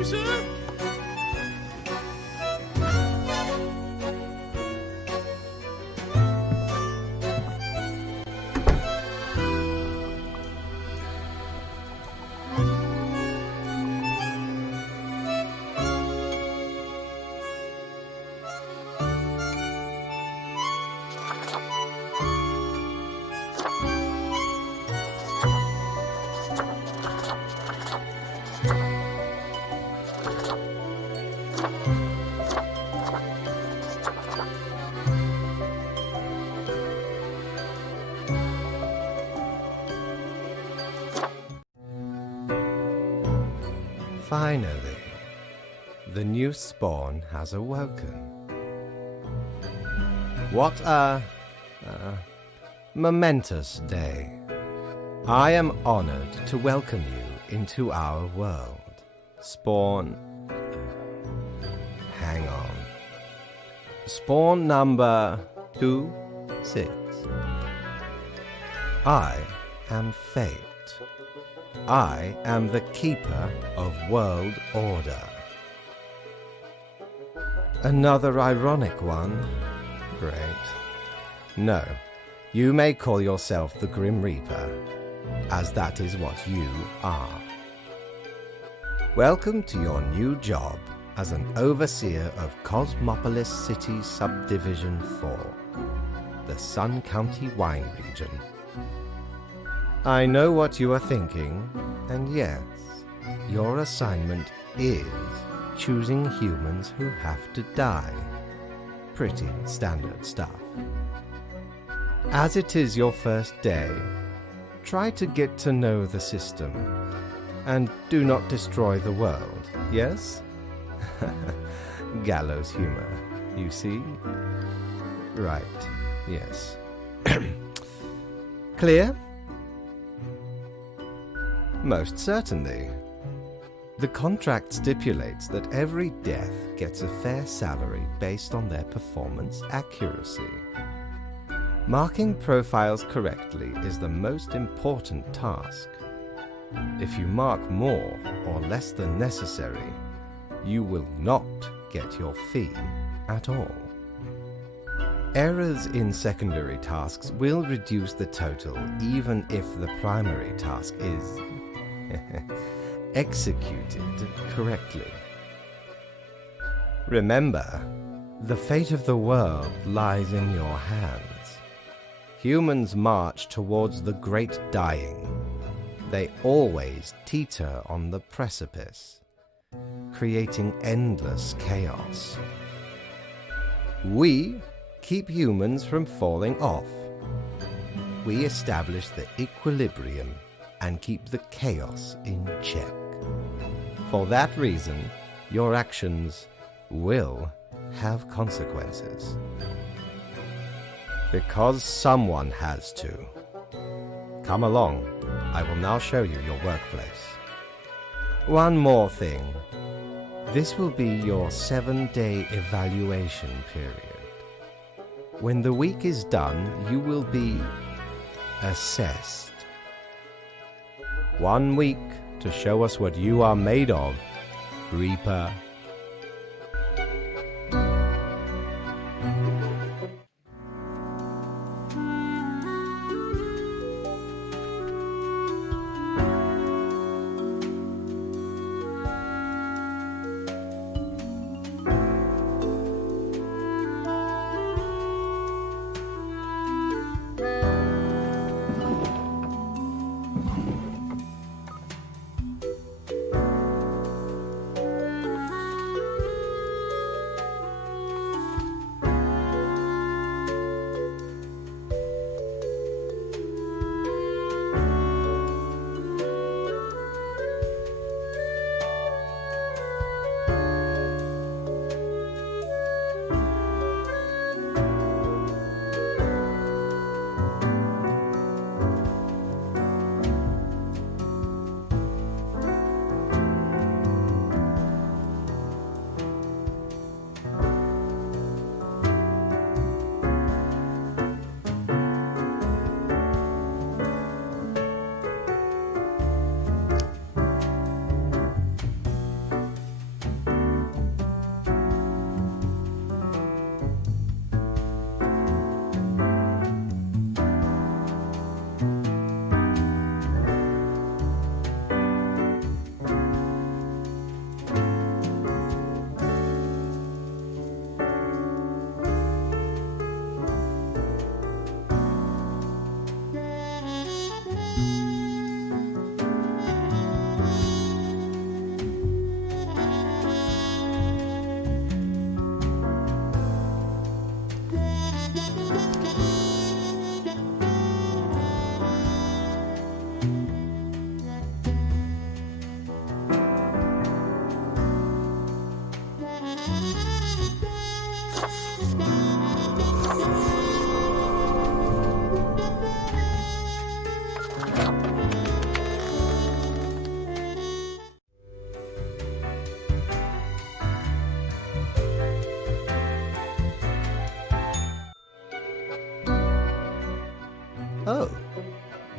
you, sir? Finally, the new spawn has awoken. What a momentous day. I am honored to welcome you into our world. Spawn... Hang on. Spawn number 26. I am Fate. I am the keeper of world order. Another ironic one? Great. No, you may call yourself the Grim Reaper, as that is what you are. Welcome to your new job as an overseer of Cosmopolis City Subdivision 4, the Sun County Wine Region. I know what you are thinking, and yes, your assignment is choosing humans who have to die. Pretty standard stuff. As it is your first day, try to get to know the system, and do not destroy the world, yes? Gallows humor, you see? Right, yes. Clear? Most certainly. The contract stipulates that every death gets a fair salary based on their performance accuracy. Marking profiles correctly is the most important task. If you mark more or less than necessary, you will not get your fee at all. Errors in secondary tasks will reduce the total even if the primary task is executed correctly. Remember, the fate of the world lies in your hands. Humans march towards the great dying. They always teeter on the precipice, creating endless chaos. We keep humans from falling off. We establish the equilibrium and keep the chaos in check. For that reason, your actions will have consequences. Because someone has to. Come along, I will now show you your workplace. One more thing. This will be your 7-day evaluation period. When the week is done, you will be assessed. 1 week to show us what you are made of, Reaper.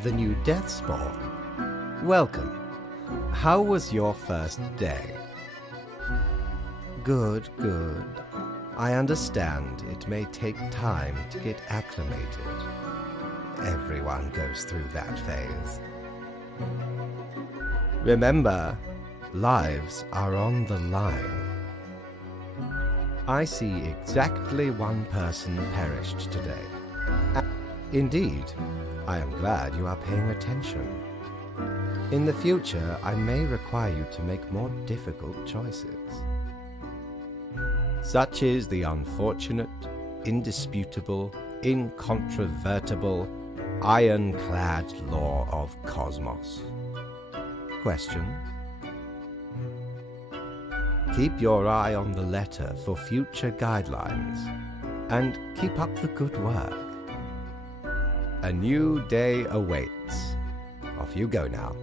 the new Deathspawn. Welcome. How was your first day? Good, good. I understand it may take time to get acclimated. Everyone goes through that phase. Remember, lives are on the line. I see exactly one person perished today. Indeed, I am glad you are paying attention. In the future, I may require you to make more difficult choices. Such is the unfortunate, indisputable, incontrovertible, ironclad law of Cosmos. Questions? Keep your eye on the letter for future guidelines, and keep up the good work. A new day awaits. Off you go now.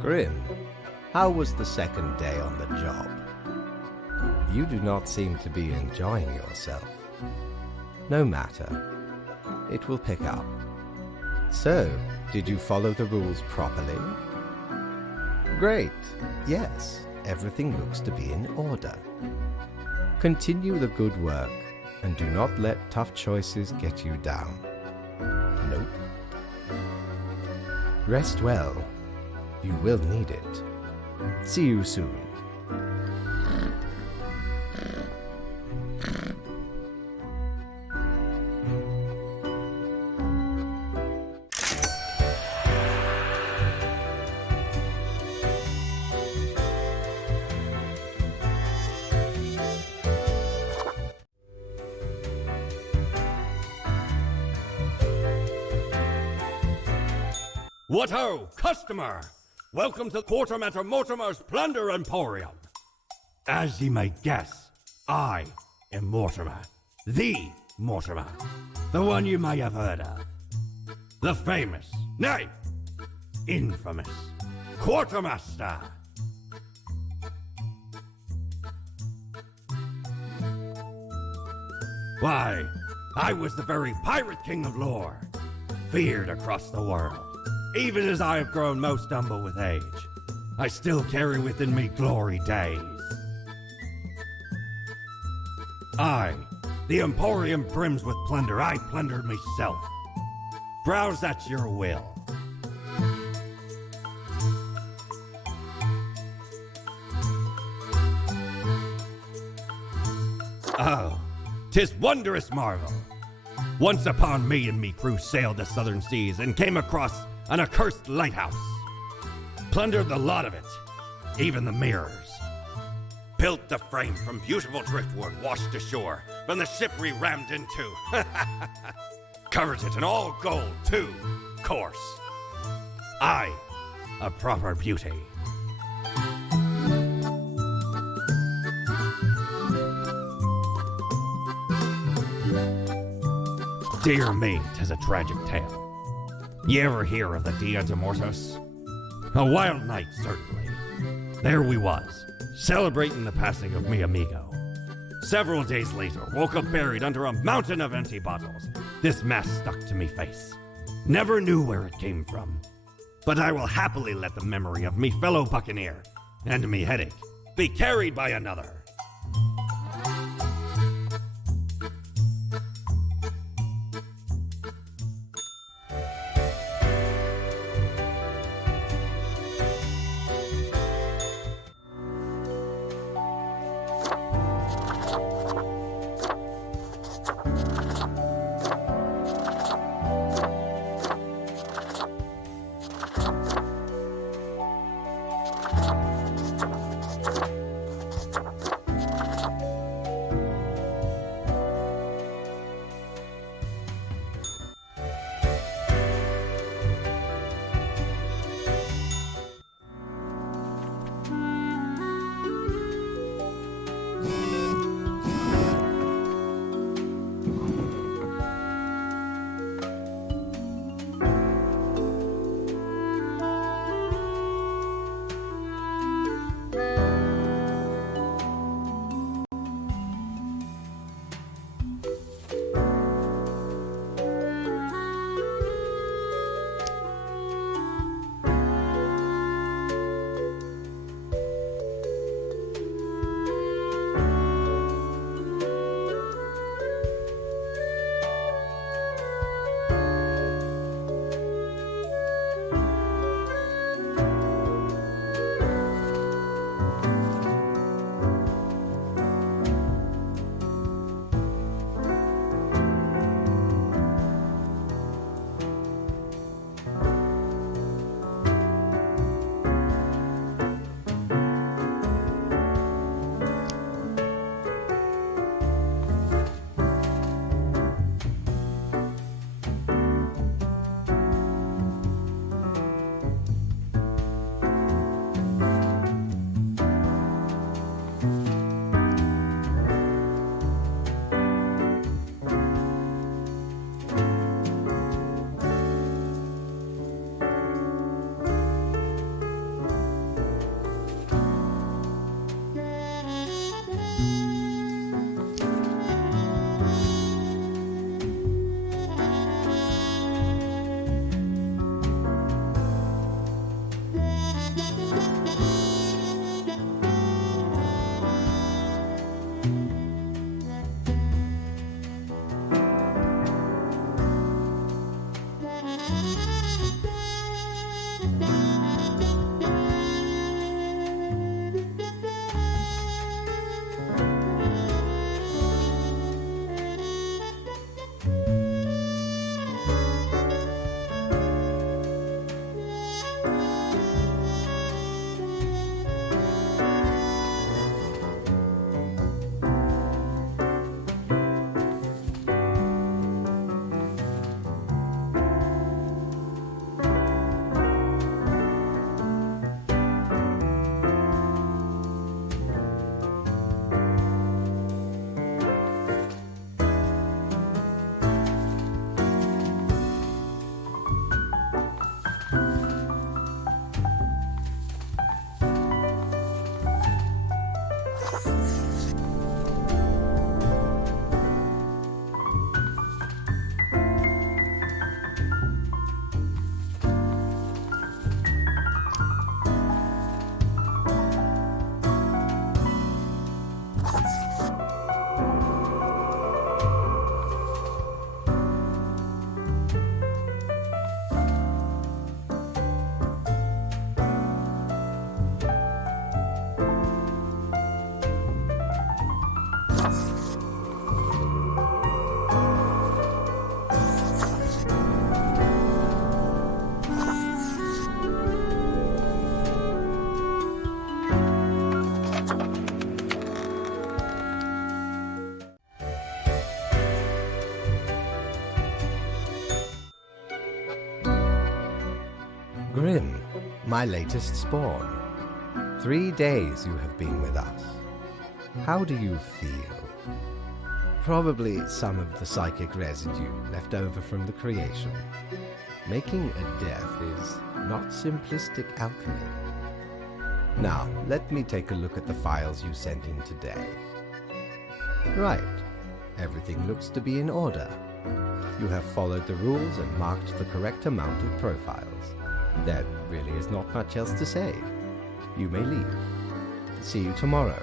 Grim, how was the second day on the job? You do not seem to be enjoying yourself. No matter. It will pick up. So, did you follow the rules properly? Great. Yes, everything looks to be in order. Continue the good work, and do not let tough choices get you down. Nope. Rest well. You will need it. See you soon. What ho, customer! Welcome to Quartermaster Mortimer's Plunder Emporium. As ye may guess, I am Mortimer. The Mortimer. The one you may have heard of. The famous, nay, infamous Quartermaster. Why, I was the very Pirate King of lore, feared across the world. Even as I have grown most humble with age, I still carry within me glory days. I, the Emporium brims with plunder, I plundered myself. Browse at your will. Oh, 'tis wondrous marvel. Once upon me and me crew sailed the southern seas and came across an accursed lighthouse. Plundered the lot of it, even the mirrors. Built the frame from beautiful driftwood washed ashore from the ship we rammed into. Covered it in all gold, too, course. Aye, a proper beauty. Dear me, 'tis a tragic tale. Ye ever hear of the Dia de Muertos? A wild night, certainly. There we was, celebrating the passing of me amigo. Several days later, woke up buried under a mountain of empty bottles. This mass stuck to me face. Never knew where it came from. But I will happily let the memory of me fellow buccaneer and me headache be carried by another. Grim, my latest spawn. 3 days you have been with us. How do you feel? Probably some of the psychic residue left over from the creation. Making a death is not simplistic alchemy. Now, let me take a look at the files you sent in today. Right. Everything looks to be in order. You have followed the rules and marked the correct amount of profiles. There really is not much else to say. You may leave. See you tomorrow.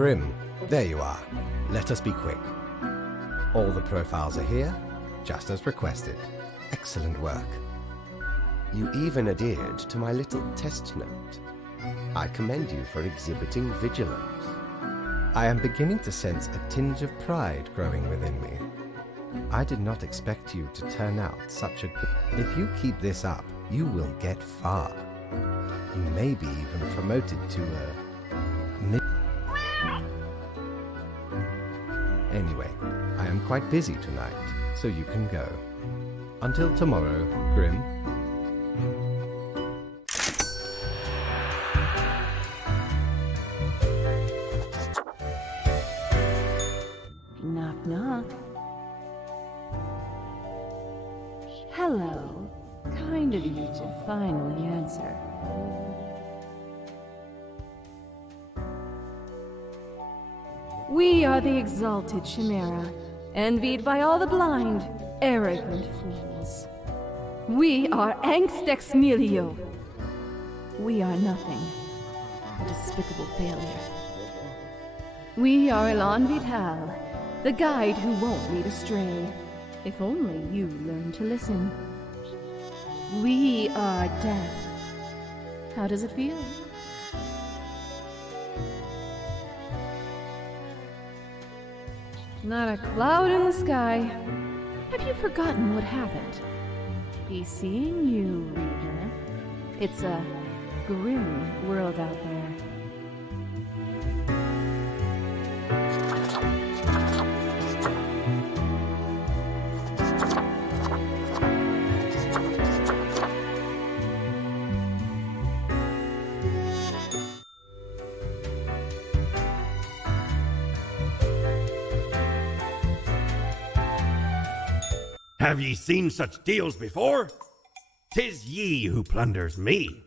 Grim, there you are. Let us be quick. All the profiles are here, just as requested. Excellent work. You even adhered to my little test note. I commend you for exhibiting vigilance. I am beginning to sense a tinge of pride growing within me. I did not expect you to turn out such a good... If you keep this up, you will get far. You may be even promoted to a... Anyway, I am quite busy tonight, so you can go. Until tomorrow, Grim. Knock, knock. Hello. Kind of you to finally answer. We are the exalted Chimera, envied by all the blind, arrogant fools. We are Angst Ex Nihilo. We are nothing. A despicable failure. We are Elan Vital, the guide who won't lead astray, if only you learn to listen. We are death. How does it feel? Not a cloud in the sky. Have you forgotten what happened? Be seeing you, reader. It's a grim world out there. Have ye seen such deals before? 'Tis ye who plunders me.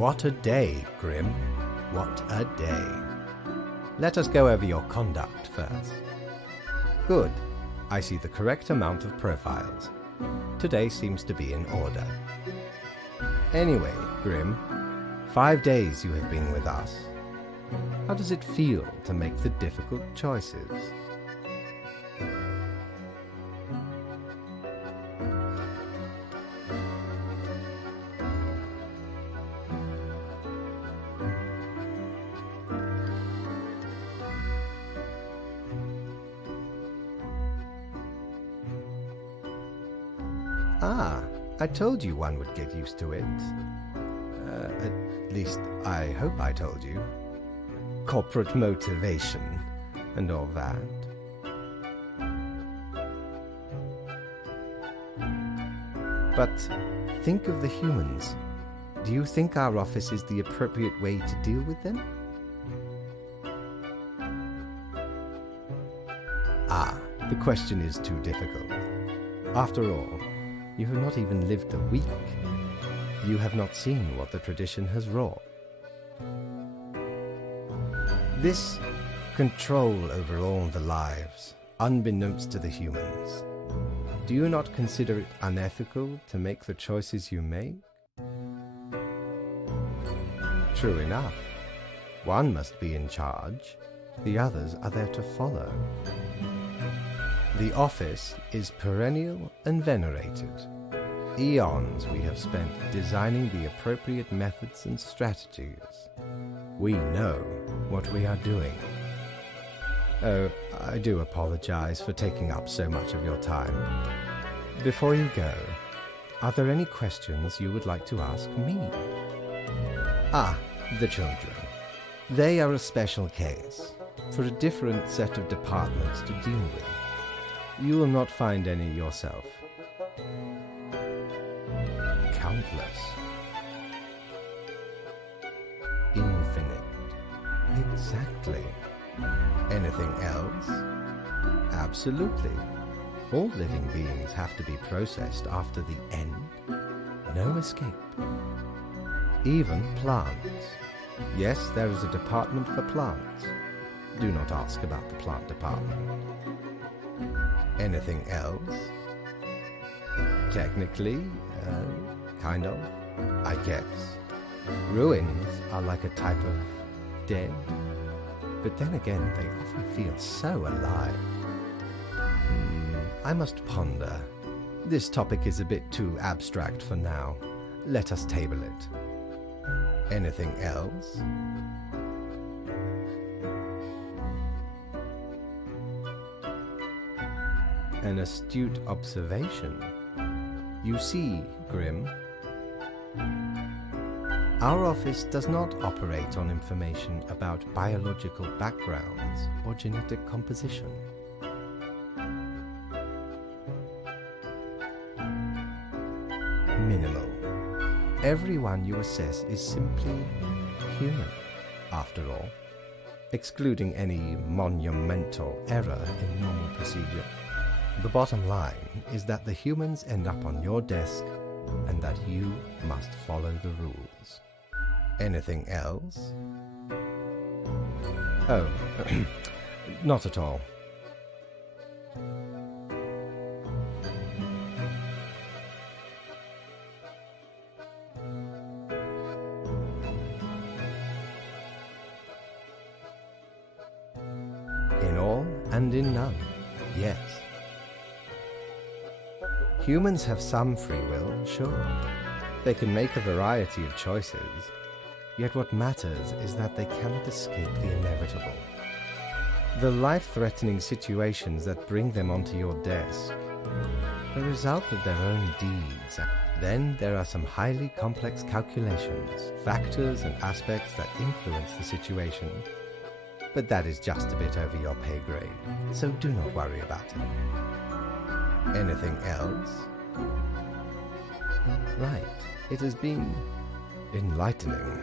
What a day, Grim. What a day. Let us go over your conduct first. Good. I see the correct amount of profiles. Today seems to be in order. Anyway, Grim, 5 days you have been with us. How does it feel to make the difficult choices? Ah, I told you one would get used to it. At least, I hope I told you. Corporate motivation and all that. But think of the humans. Do you think our office is the appropriate way to deal with them? Ah, the question is too difficult. After all, you have not even lived a week. You have not seen what the tradition has wrought. This control over all the lives, unbeknownst to the humans, do you not consider it unethical to make the choices you make? True enough. One must be in charge. The others are there to follow. The office is perennial and venerated. Eons we have spent designing the appropriate methods and strategies. We know what we are doing. Oh, I do apologize for taking up so much of your time. Before you go, are there any questions you would like to ask me? Ah, the children. They are a special case, for a different set of departments to deal with. You will not find any yourself. Countless. Infinite. Exactly. Anything else? Absolutely. All living beings have to be processed after the end. No escape. Even plants. Yes, there is a department for plants. Do not ask about the plant department. Anything else? Technically, kind of, I guess. Ruins are like a type of dead. But then again, they often feel so alive. I must ponder. This topic is a bit too abstract for now. Let us table it. Anything else? An astute observation. You see, Grim, our office does not operate on information about biological backgrounds or genetic composition. Minimal. Everyone you assess is simply human, after all, excluding any monumental error in normal procedure. The bottom line is that the humans end up on your desk and that you must follow the rules. Anything else? Oh, not at all. In all and in none, yes. Humans have some free will, sure. They can make a variety of choices, yet what matters is that they cannot escape the inevitable. The life-threatening situations that bring them onto your desk are the result of their own deeds. Then there are some highly complex calculations, factors and aspects that influence the situation. But that is just a bit over your pay grade, so do not worry about it. Anything else? Right, it has been enlightening.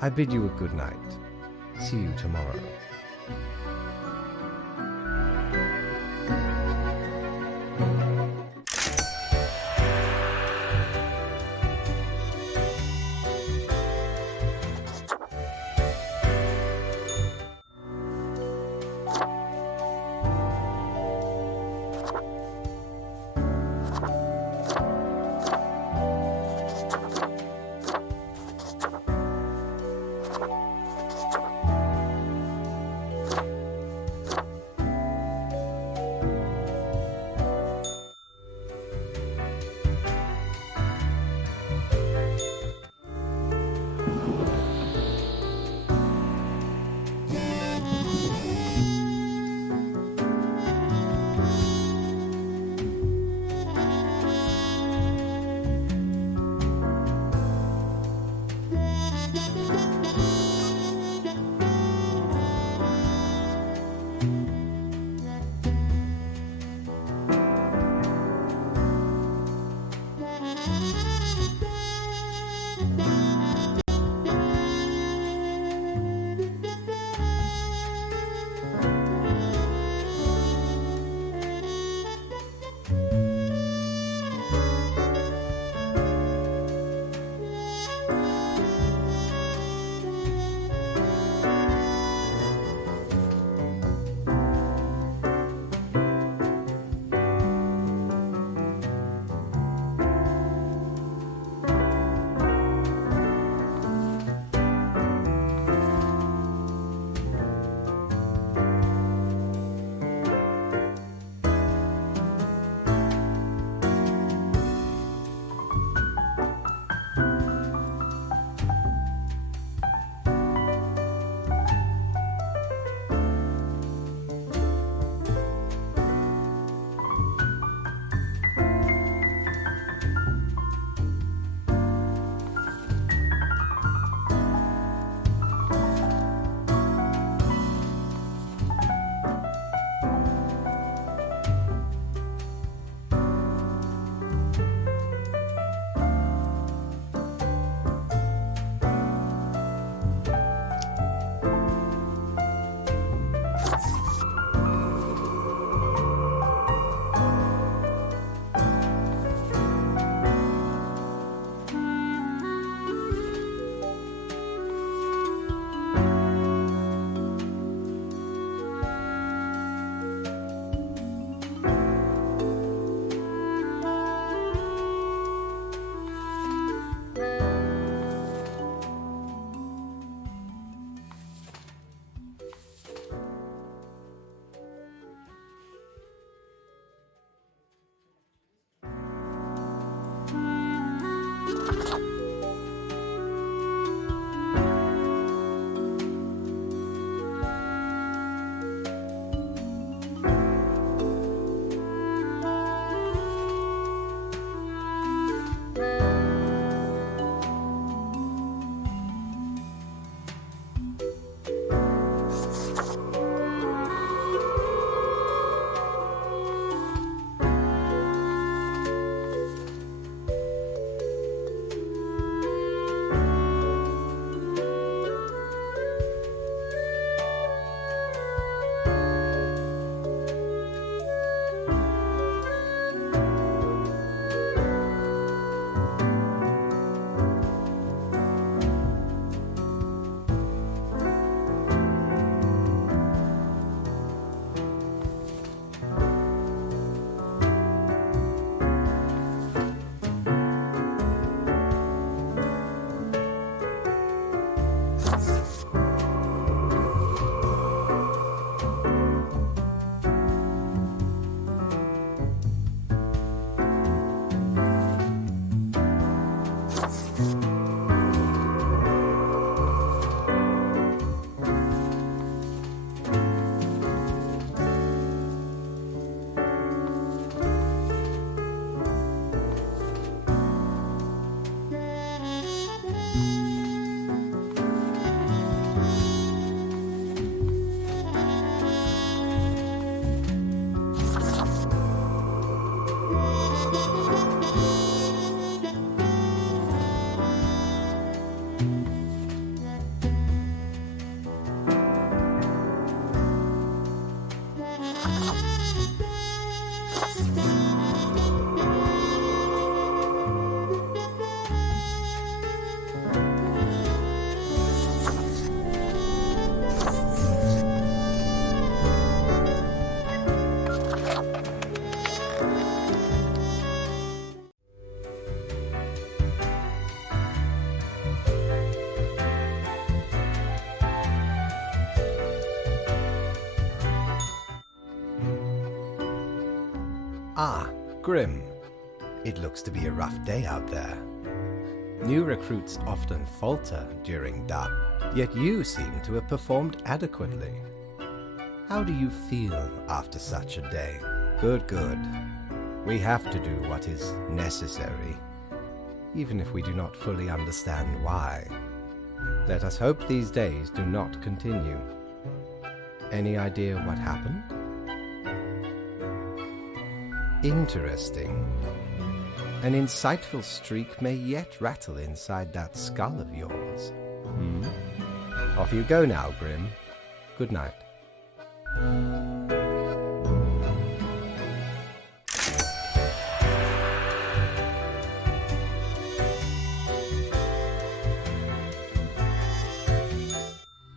I bid you a good night. See you tomorrow. Ah, Grim. It looks to be a rough day out there. New recruits often falter during dark, yet you seem to have performed adequately. How do you feel after such a day? Good, good. We have to do what is necessary, even if we do not fully understand why. Let us hope these days do not continue. Any idea what happened? Interesting. An insightful streak may yet rattle inside that skull of yours. Off you go now, Grim. Good night.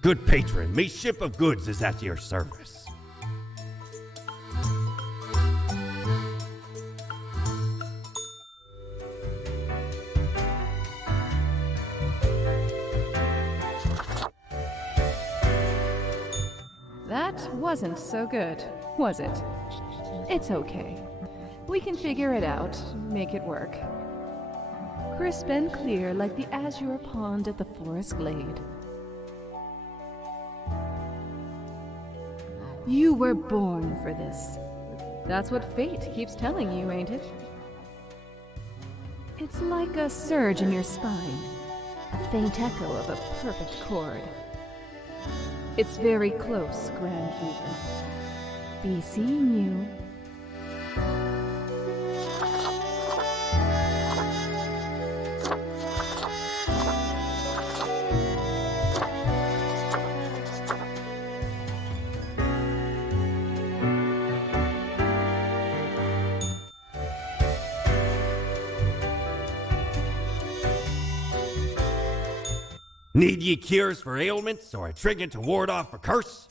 Good patron, me ship of goods is at your service. That wasn't so good, was it? It's okay. We can figure it out, make it work. Crisp and clear like the azure pond at the forest glade. You were born for this. That's what fate keeps telling you, ain't it? It's like a surge in your spine, a faint echo of a perfect chord. It's very close, Grand Weaver. Be seeing you. Need ye cures for ailments or a trinket to ward off a curse?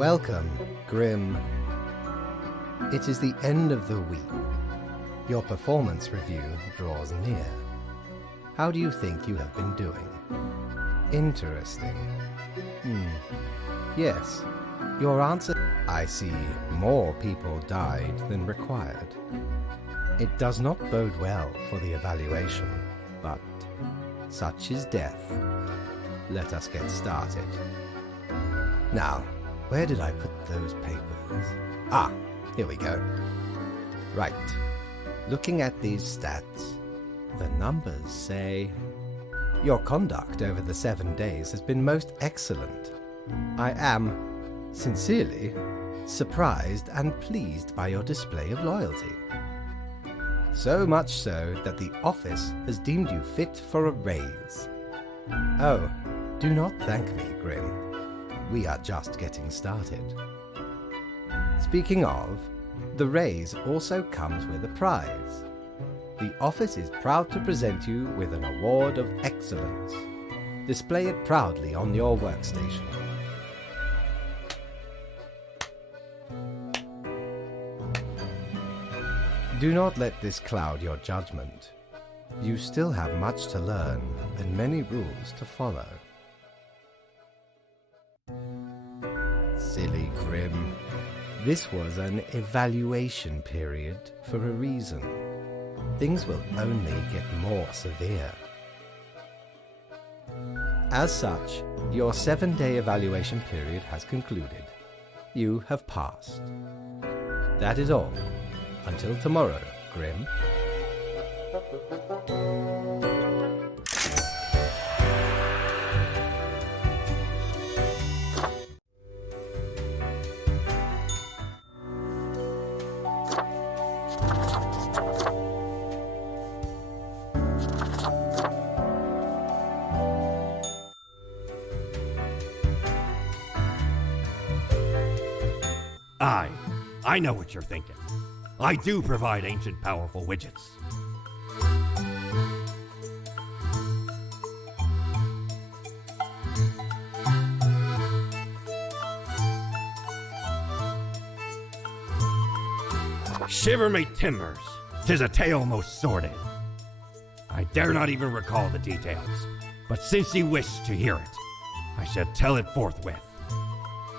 Welcome, Grim. It is the end of the week. Your performance review draws near. How do you think you have been doing? Interesting. Yes, your answer... I see more people died than required. It does not bode well for the evaluation, but such is death. Let us get started. Now, where did I put those papers? Ah, here we go. Right. Looking at these stats, the numbers say... Your conduct over the 7 days has been most excellent. I am, sincerely, surprised and pleased by your display of loyalty. So much so that the office has deemed you fit for a raise. Oh, do not thank me, Grim. We are just getting started. Speaking of, the raise also comes with a prize. The office is proud to present you with an award of excellence. Display it proudly on your workstation. Do not let this cloud your judgment. You still have much to learn and many rules to follow. Silly Grim. This was an evaluation period for a reason. Things will only get more severe. As such, your 7-day evaluation period has concluded. You have passed. That is all. Until tomorrow, Grim. I know what you're thinking. I do provide ancient powerful widgets. Shiver me timbers, 'tis a tale most sordid. I dare not even recall the details, but since ye wish to hear it, I shall tell it forthwith.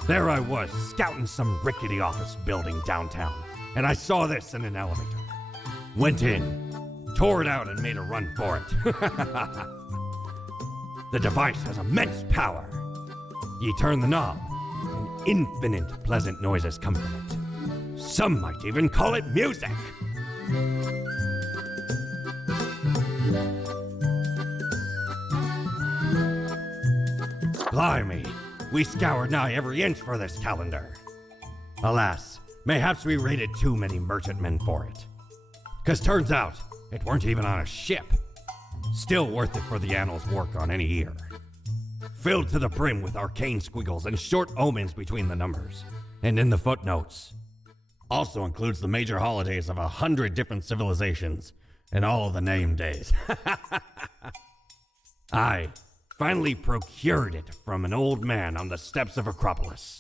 There I was, scouting some rickety office building downtown, and I saw this in an elevator. Went in, tore it out, and made a run for it. The device has immense power. Ye turn the knob, and infinite pleasant noises come from it. Some might even call it music. Blimey, we scoured nigh every inch for this calendar. Alas, mayhaps we raided too many merchantmen for it. 'Cause turns out, it weren't even on a ship. Still worth it for the annals work on any year. Filled to the brim with arcane squiggles and short omens between the numbers. And in the footnotes. Also includes the major holidays of 100 different civilizations and all of the name days. I finally procured it from an old man on the steps of Acropolis.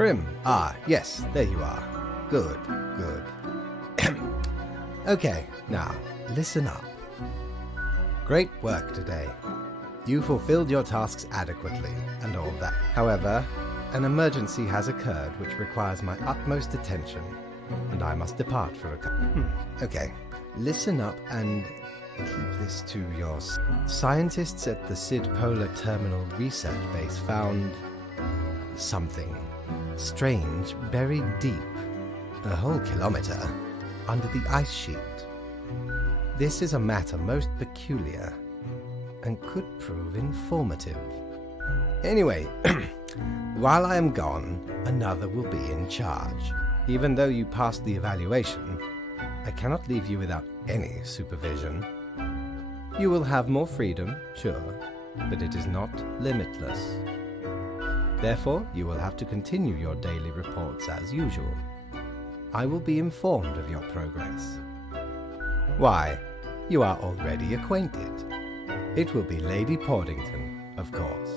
Grim. Ah, yes, there you are. Good, good. Okay, now, listen up. Great work today. You fulfilled your tasks adequately, and all that. However, an emergency has occurred which requires my utmost attention, and I must depart for a Okay, listen up and keep this to Scientists at the Sid Polar Terminal Research Base found something strange buried deep, a whole kilometer, under the ice sheet. This is a matter most peculiar and could prove informative. Anyway, while I am gone, another will be in charge. Even though you passed the evaluation, I cannot leave you without any supervision. You will have more freedom, sure, but it is not limitless. Therefore, you will have to continue your daily reports as usual. I will be informed of your progress. Why, you are already acquainted. It will be Lady Portington, of course.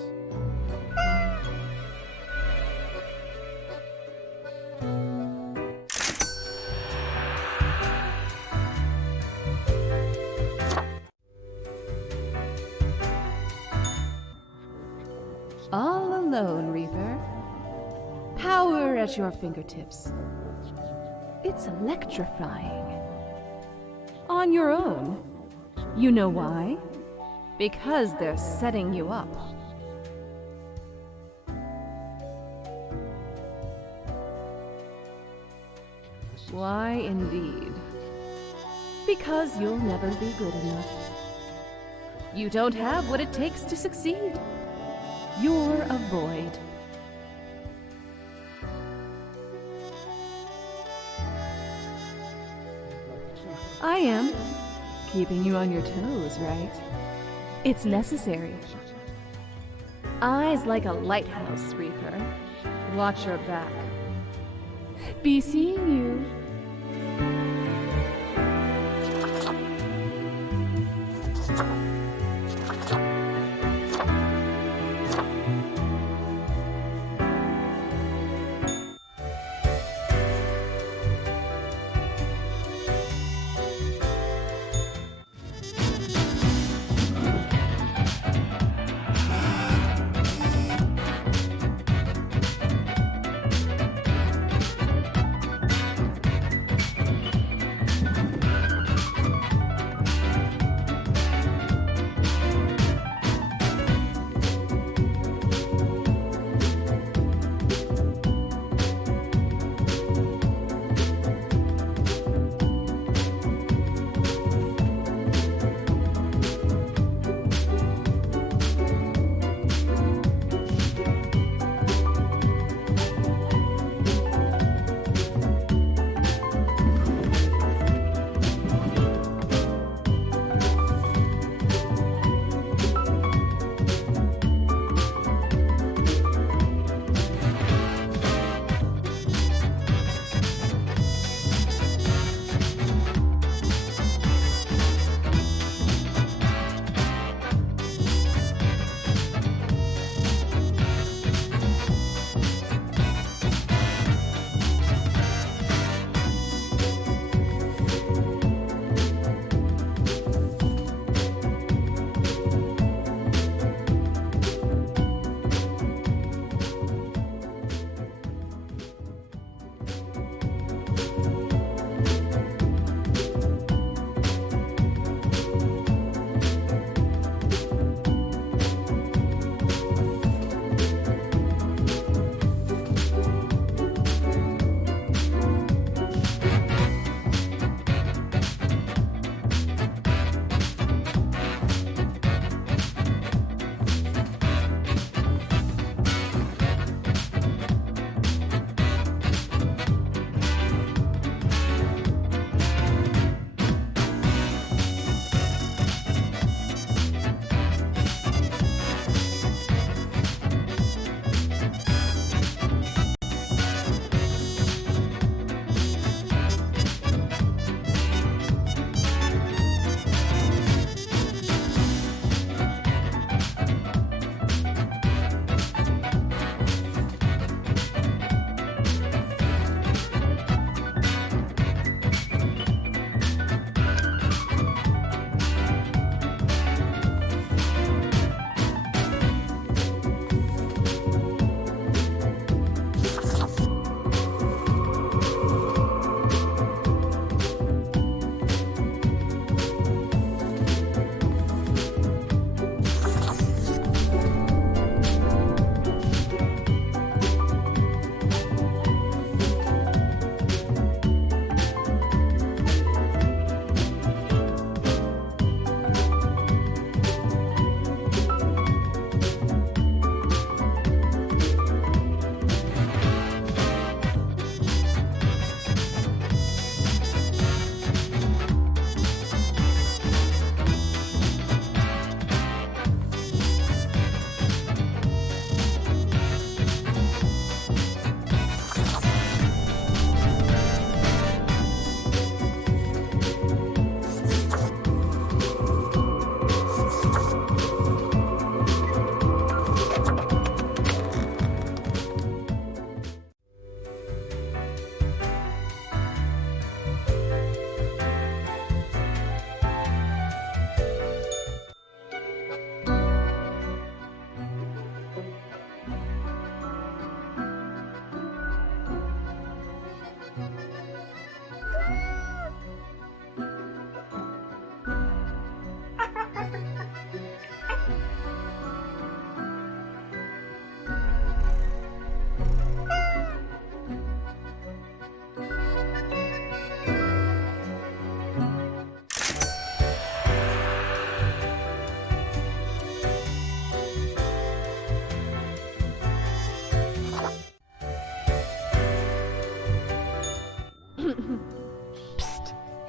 All alone, Reaper. Power at your fingertips. It's electrifying. On your own. You know why? Because they're setting you up. Why, indeed. Because you'll never be good enough. You don't have what it takes to succeed. You're a void. I am. Keeping you on your toes, right? It's necessary. Eyes like a lighthouse, Reaper. Watch your back. Be seeing you.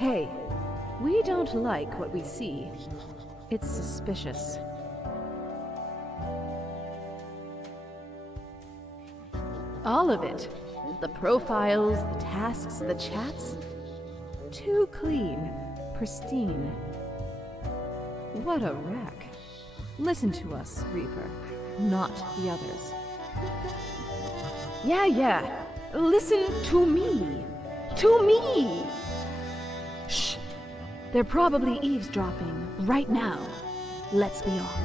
Hey, we don't like what we see. It's suspicious. All of it. The profiles, the tasks, the chats. Too clean, pristine. What a wreck. Listen to us, Reaper, not the others. Yeah. Listen to me. To me! Shh. They're probably eavesdropping right now. Let's be off.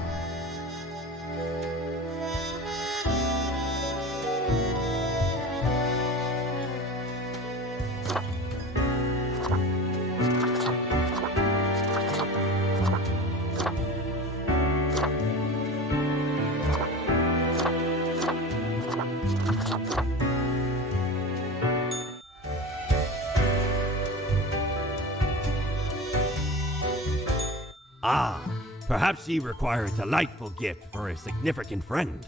Ah, perhaps ye require a delightful gift for a significant friend.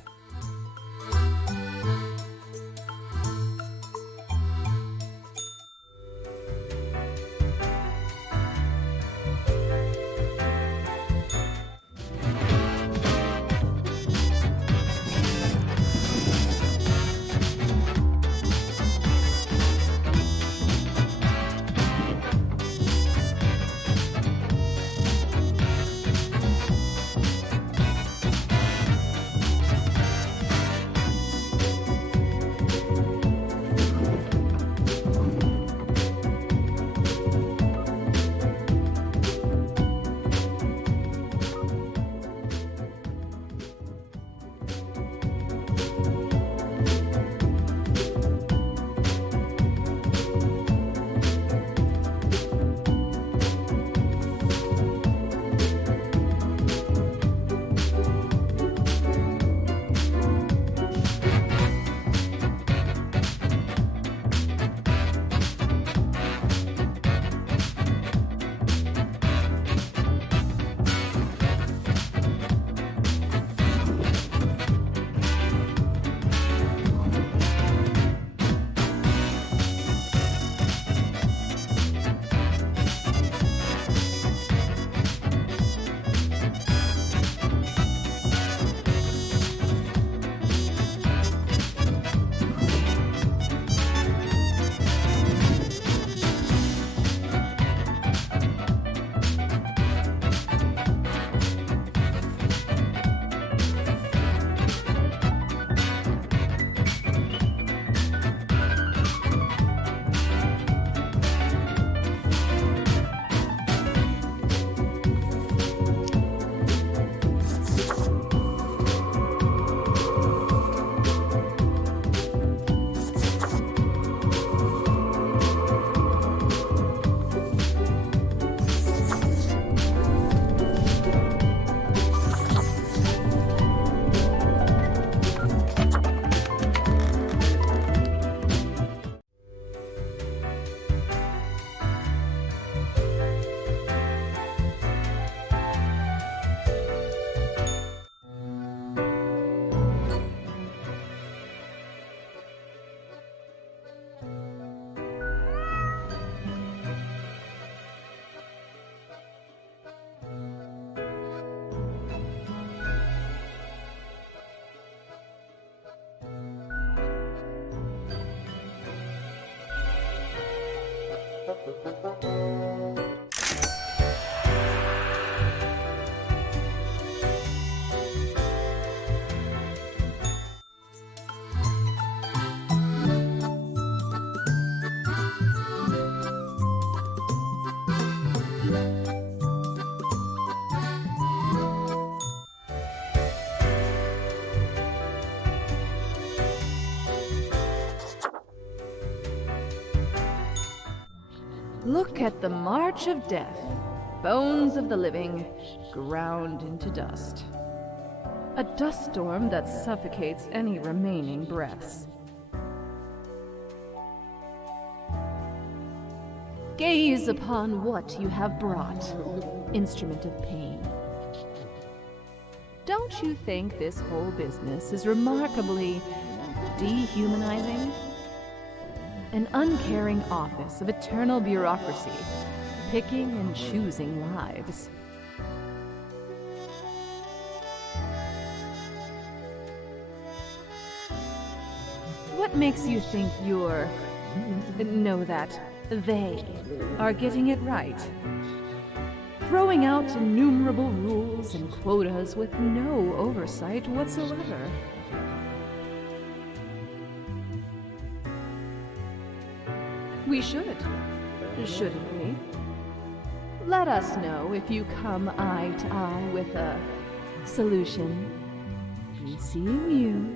Look at the march of death. Bones of the living, ground into dust. A dust storm that suffocates any remaining breaths. Gaze upon what you have brought, instrument of pain. Don't you think this whole business is remarkably dehumanizing? An uncaring office of eternal bureaucracy, picking and choosing lives. What makes you think that they are getting it right? Throwing out innumerable rules and quotas with no oversight whatsoever. We should, shouldn't we? Let us know if you come eye to eye with a solution. Seeing you.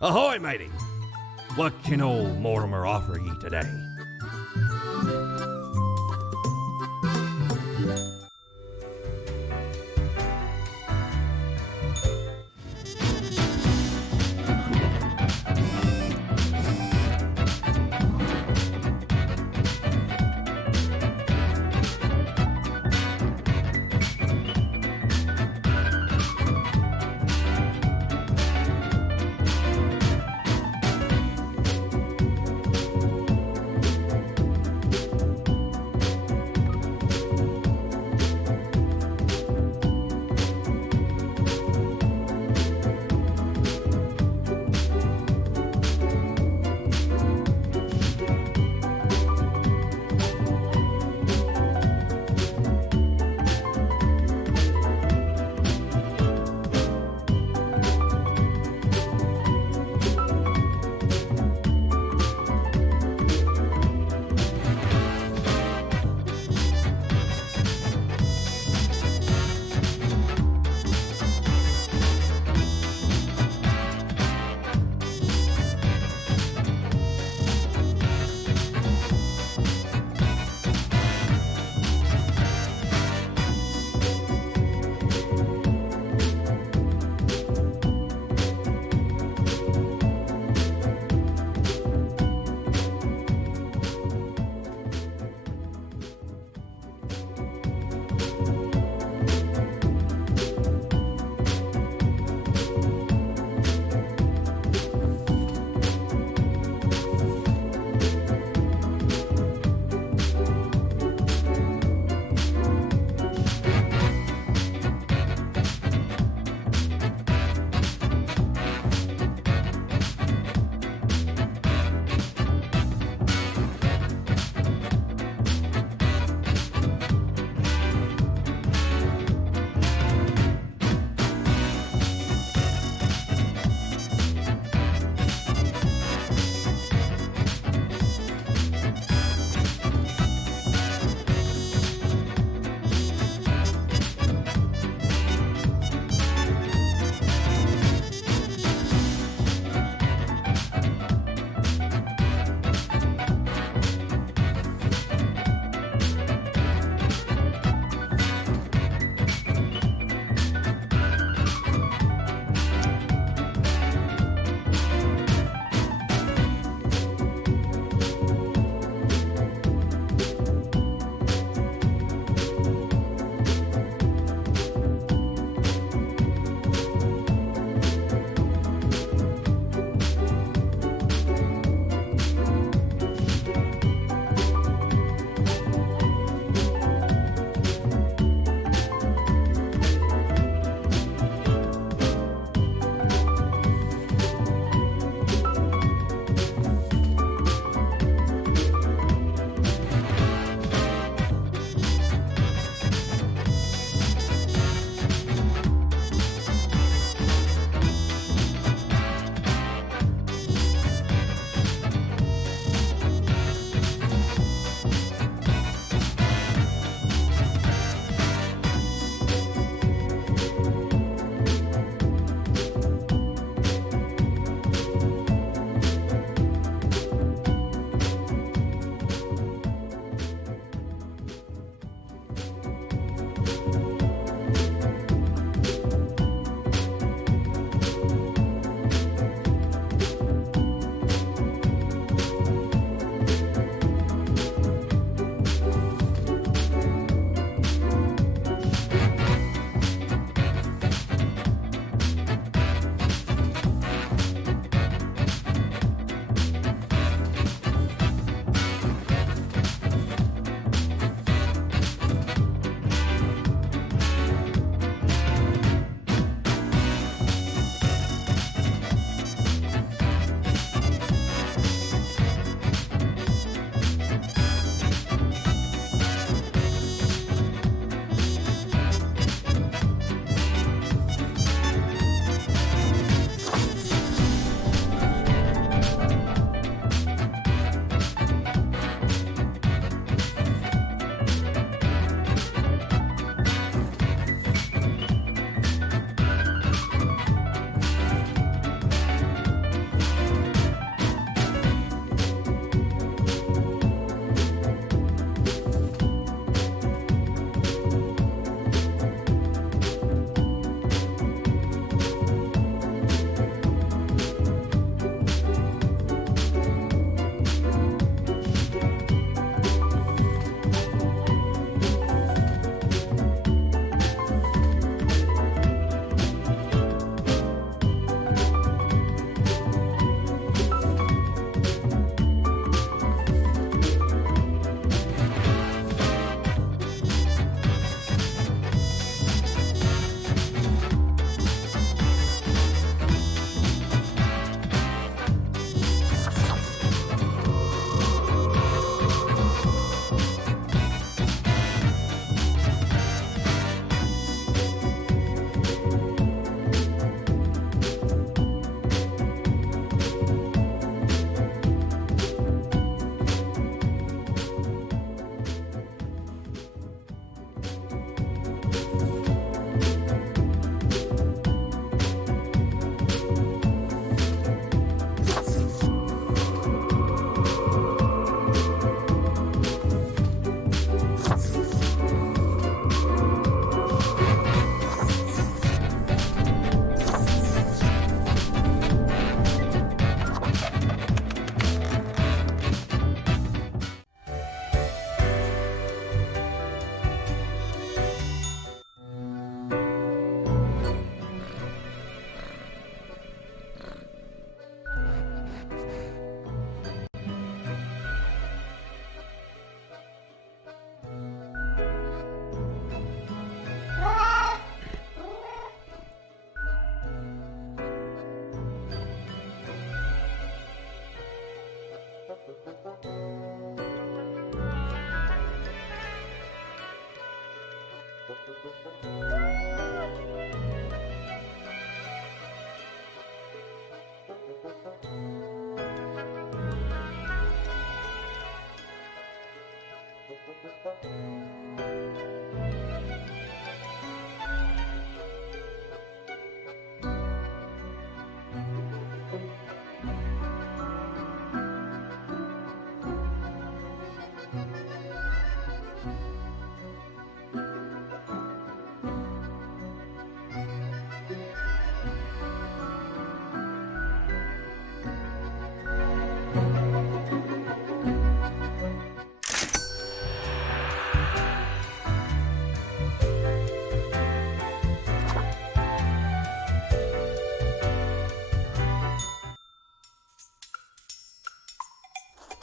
Ahoy, matey! What can old Mortimer offer ye today?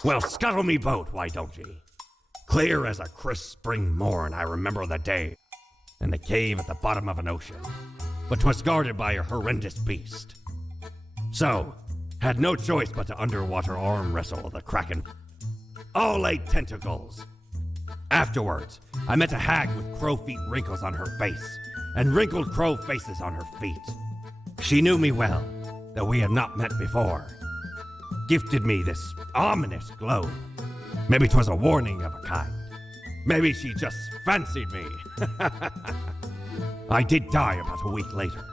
Well, scuttle me boat, why don't ye? Clear as a crisp spring morn, I remember the day, in the cave at the bottom of an ocean, but 'twas guarded by a horrendous beast. So, had no choice but to underwater arm wrestle the kraken. All 8 tentacles. Afterwards, I met a hag with crow feet wrinkles on her face, and wrinkled crow faces on her feet. She knew me well, though we had not met before. Gifted me this ominous globe. Maybe 'twas a warning of a kind. Maybe she just fancied me. I did die about a week later.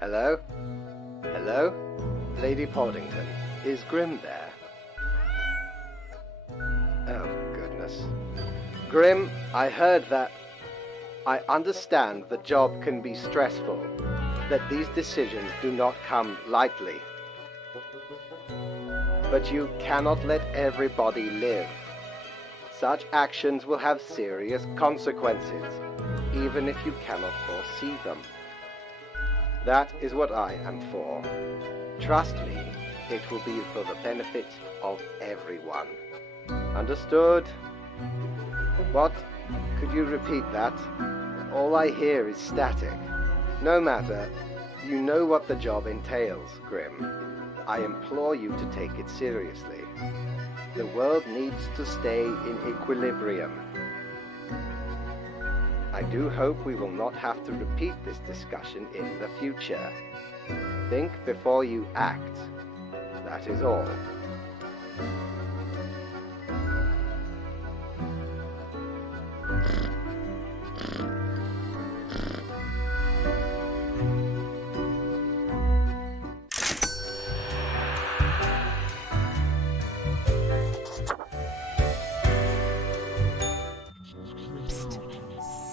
Hello? Hello? Lady Poddington, is Grim there? Oh, goodness. Grim, I heard that. I understand the job can be stressful, that these decisions do not come lightly. But you cannot let everybody live. Such actions will have serious consequences, even if you cannot foresee them. That is what I am for. Trust me, it will be for the benefit of everyone. Understood? What? Could you repeat that? All I hear is static. No matter. You know what the job entails, Grim. I implore you to take it seriously. The world needs to stay in equilibrium. I do hope we will not have to repeat this discussion in the future. Think before you act. That is all.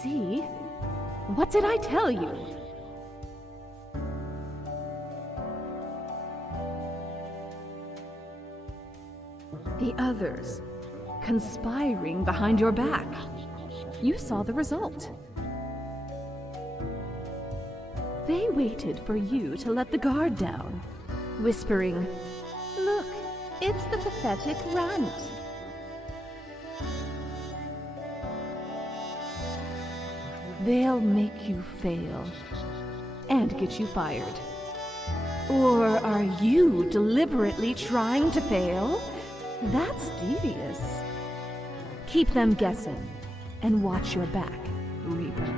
See? What did I tell you? The others, conspiring behind your back. You saw the result. They waited for you to let the guard down, whispering, "Look, it's the pathetic runt." They'll make you fail and get you fired. Or are you deliberately trying to fail? That's devious. Keep them guessing and watch your back, Reaper.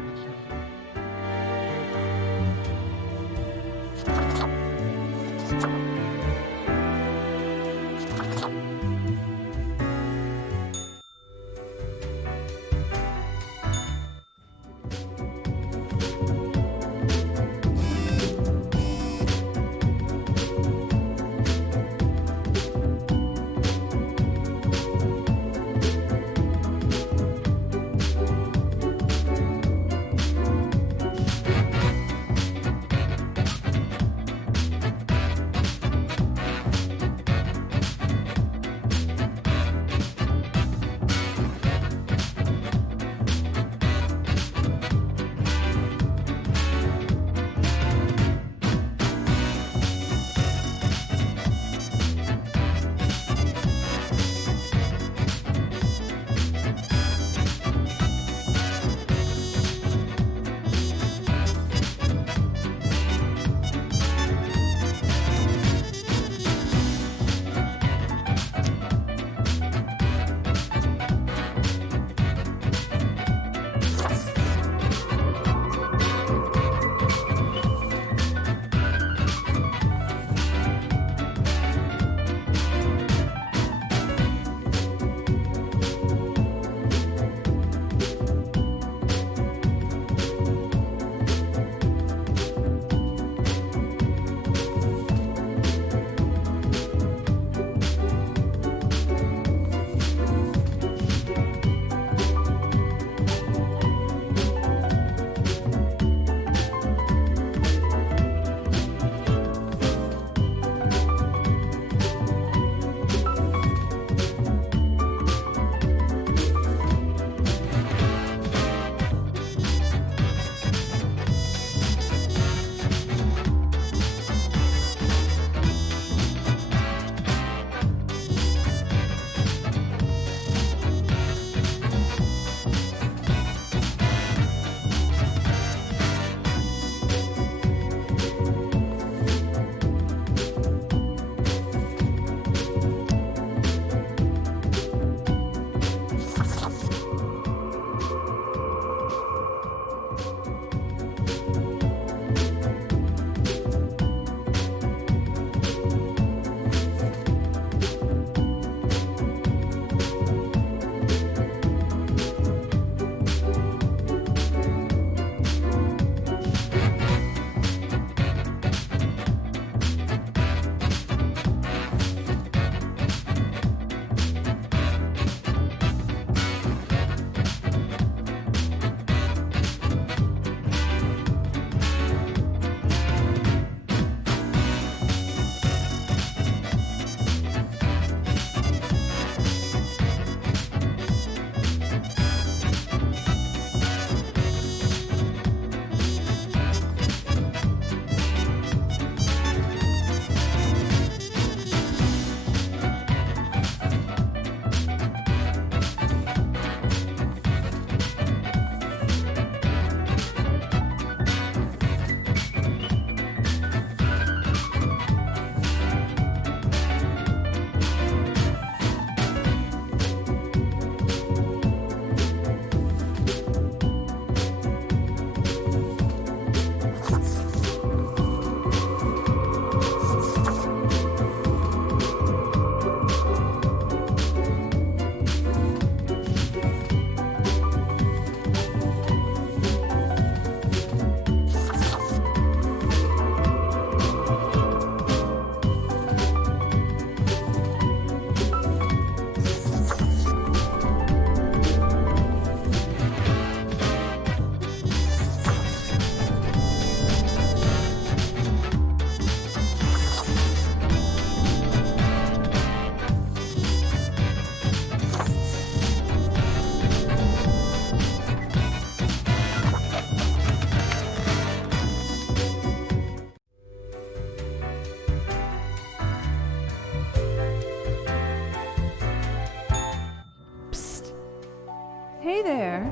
Hey there.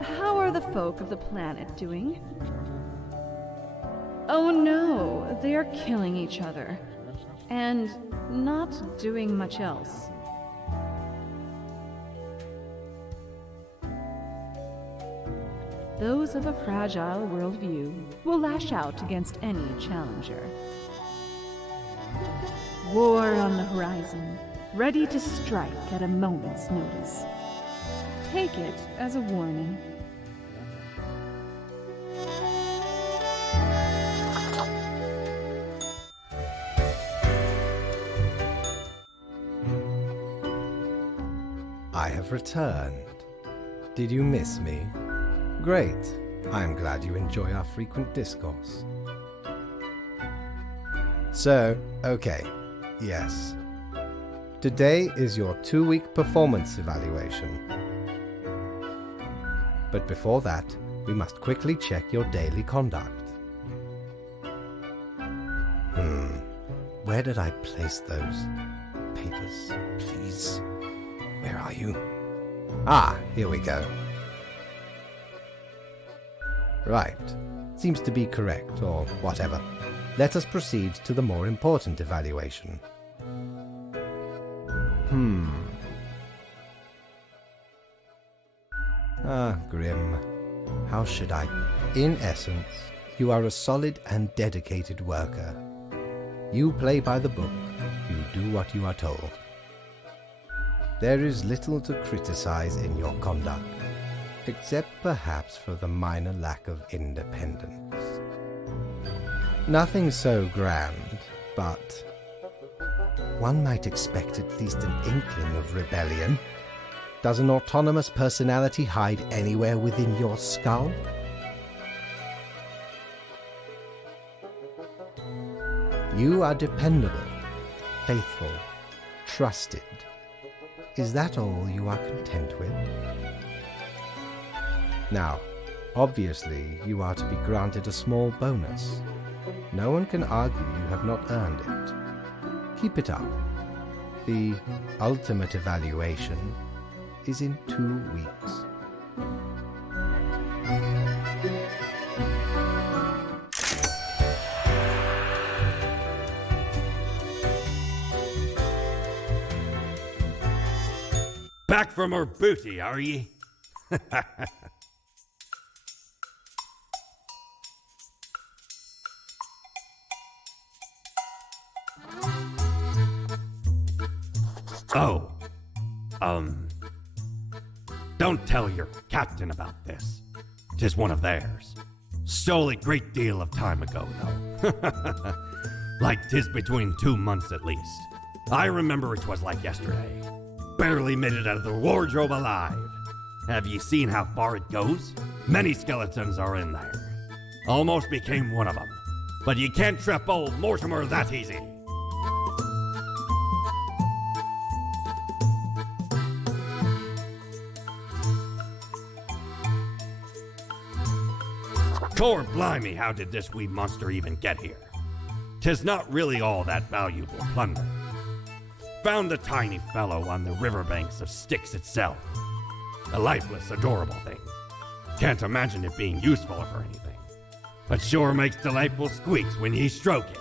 How are the folk of the planet doing? Oh no, they are killing each other. And not doing much else. Those of a fragile worldview will lash out against any challenger. War on the horizon, ready to strike at a moment's notice. Take it as a warning. I have returned. Did you miss me? Great. I am glad you enjoy our frequent discourse. So, okay. Yes. Today is your 2-week performance evaluation. But before that, we must quickly check your daily conduct. Where did I place those papers? Please. Where are you? Ah, here we go. Right. Seems to be correct, or whatever. Let us proceed to the more important evaluation. Ah, Grim. How should I? In essence, you are a solid and dedicated worker. You play by the book. You do what you are told. There is little to criticize in your conduct, except perhaps for the minor lack of independence. Nothing so grand, but one might expect at least an inkling of rebellion. Does an autonomous personality hide anywhere within your skull? You are dependable, faithful, trusted. Is that all you are content with? Now, obviously, you are to be granted a small bonus. No one can argue you have not earned it. Keep it up. The ultimate evaluation is in 2 weeks. Back from her booty, are ye? Oh, don't tell your captain about this. 'Tis one of theirs. Stole a great deal of time ago, though. Like 'tis between 2 months at least. I remember it was like yesterday. Barely made it out of the wardrobe alive. Have ye seen how far it goes? Many skeletons are in there. Almost became one of them. But you can't trap old Mortimer that easy. Core blimey, how did this wee monster even get here? 'Tis not really all that valuable plunder. Found the tiny fellow on the riverbanks of Styx itself. A lifeless, adorable thing. Can't imagine it being useful for anything. But sure makes delightful squeaks when ye stroke it.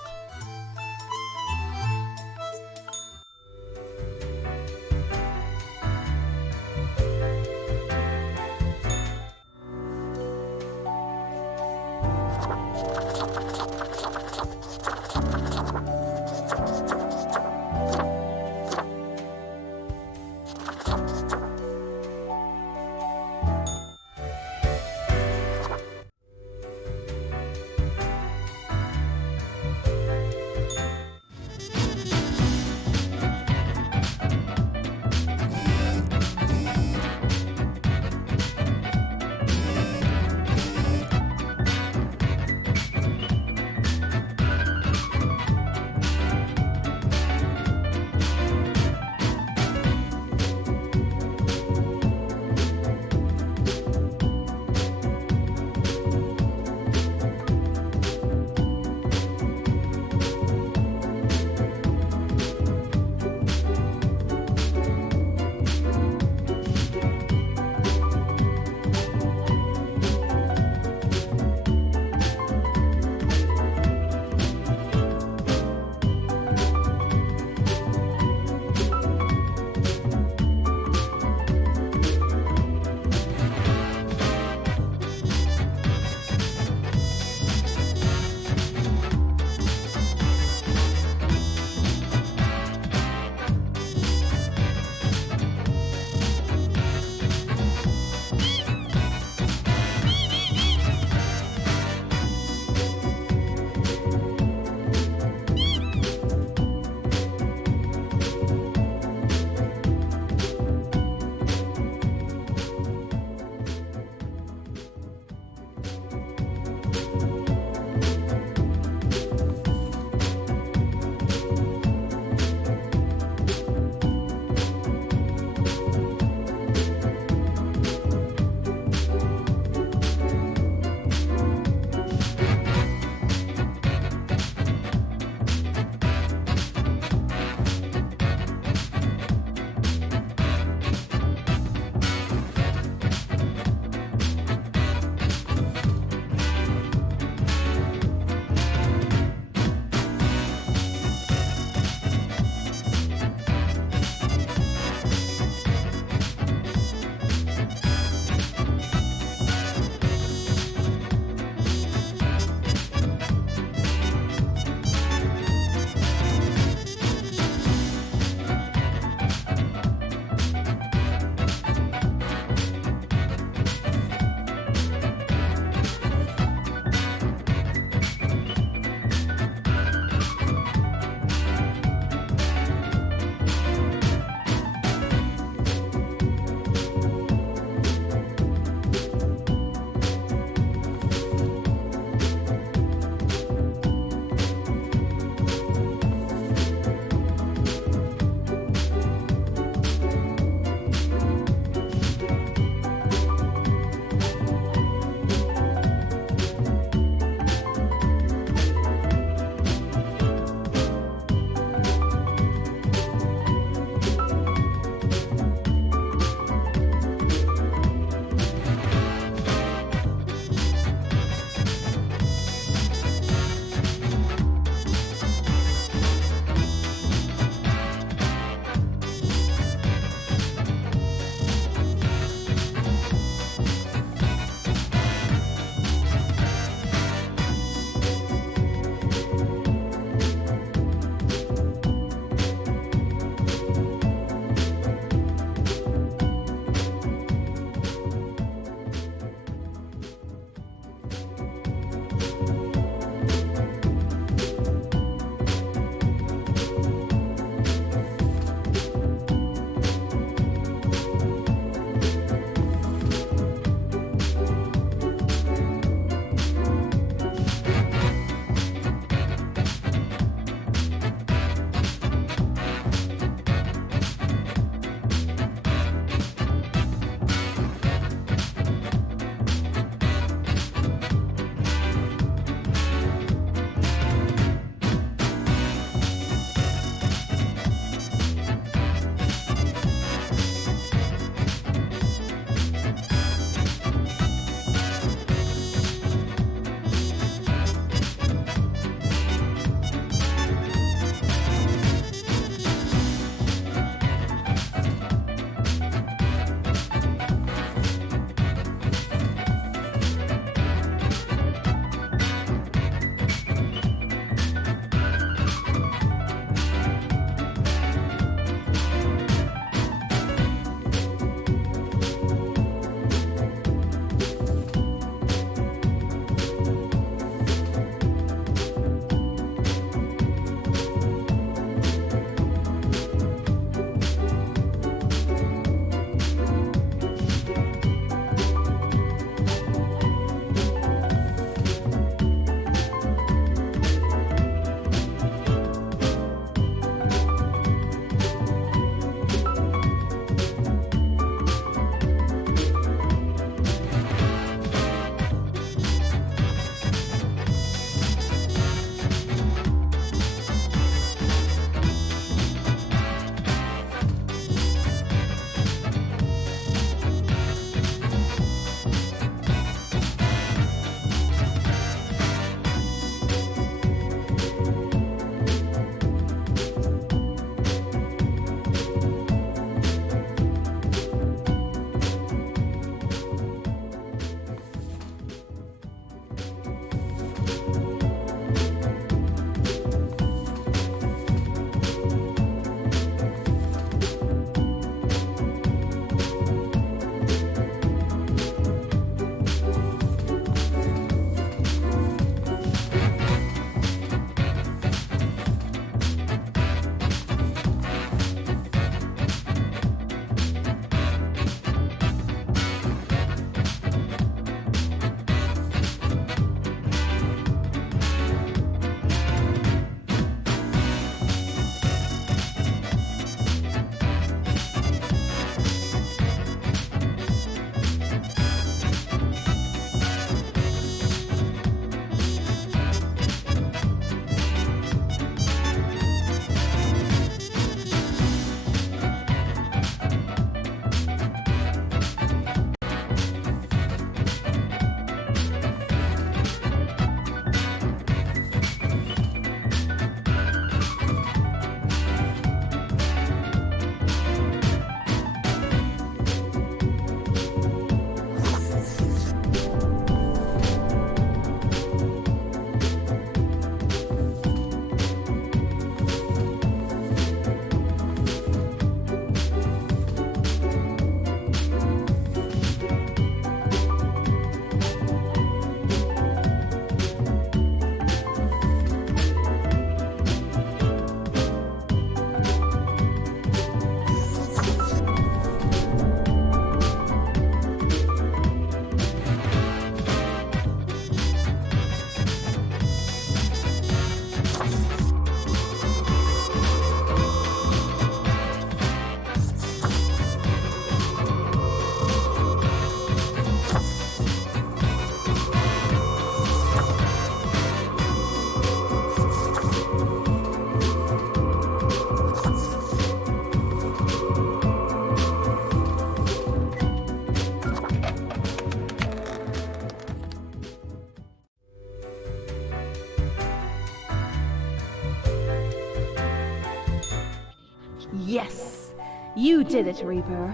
You did it, Reaper.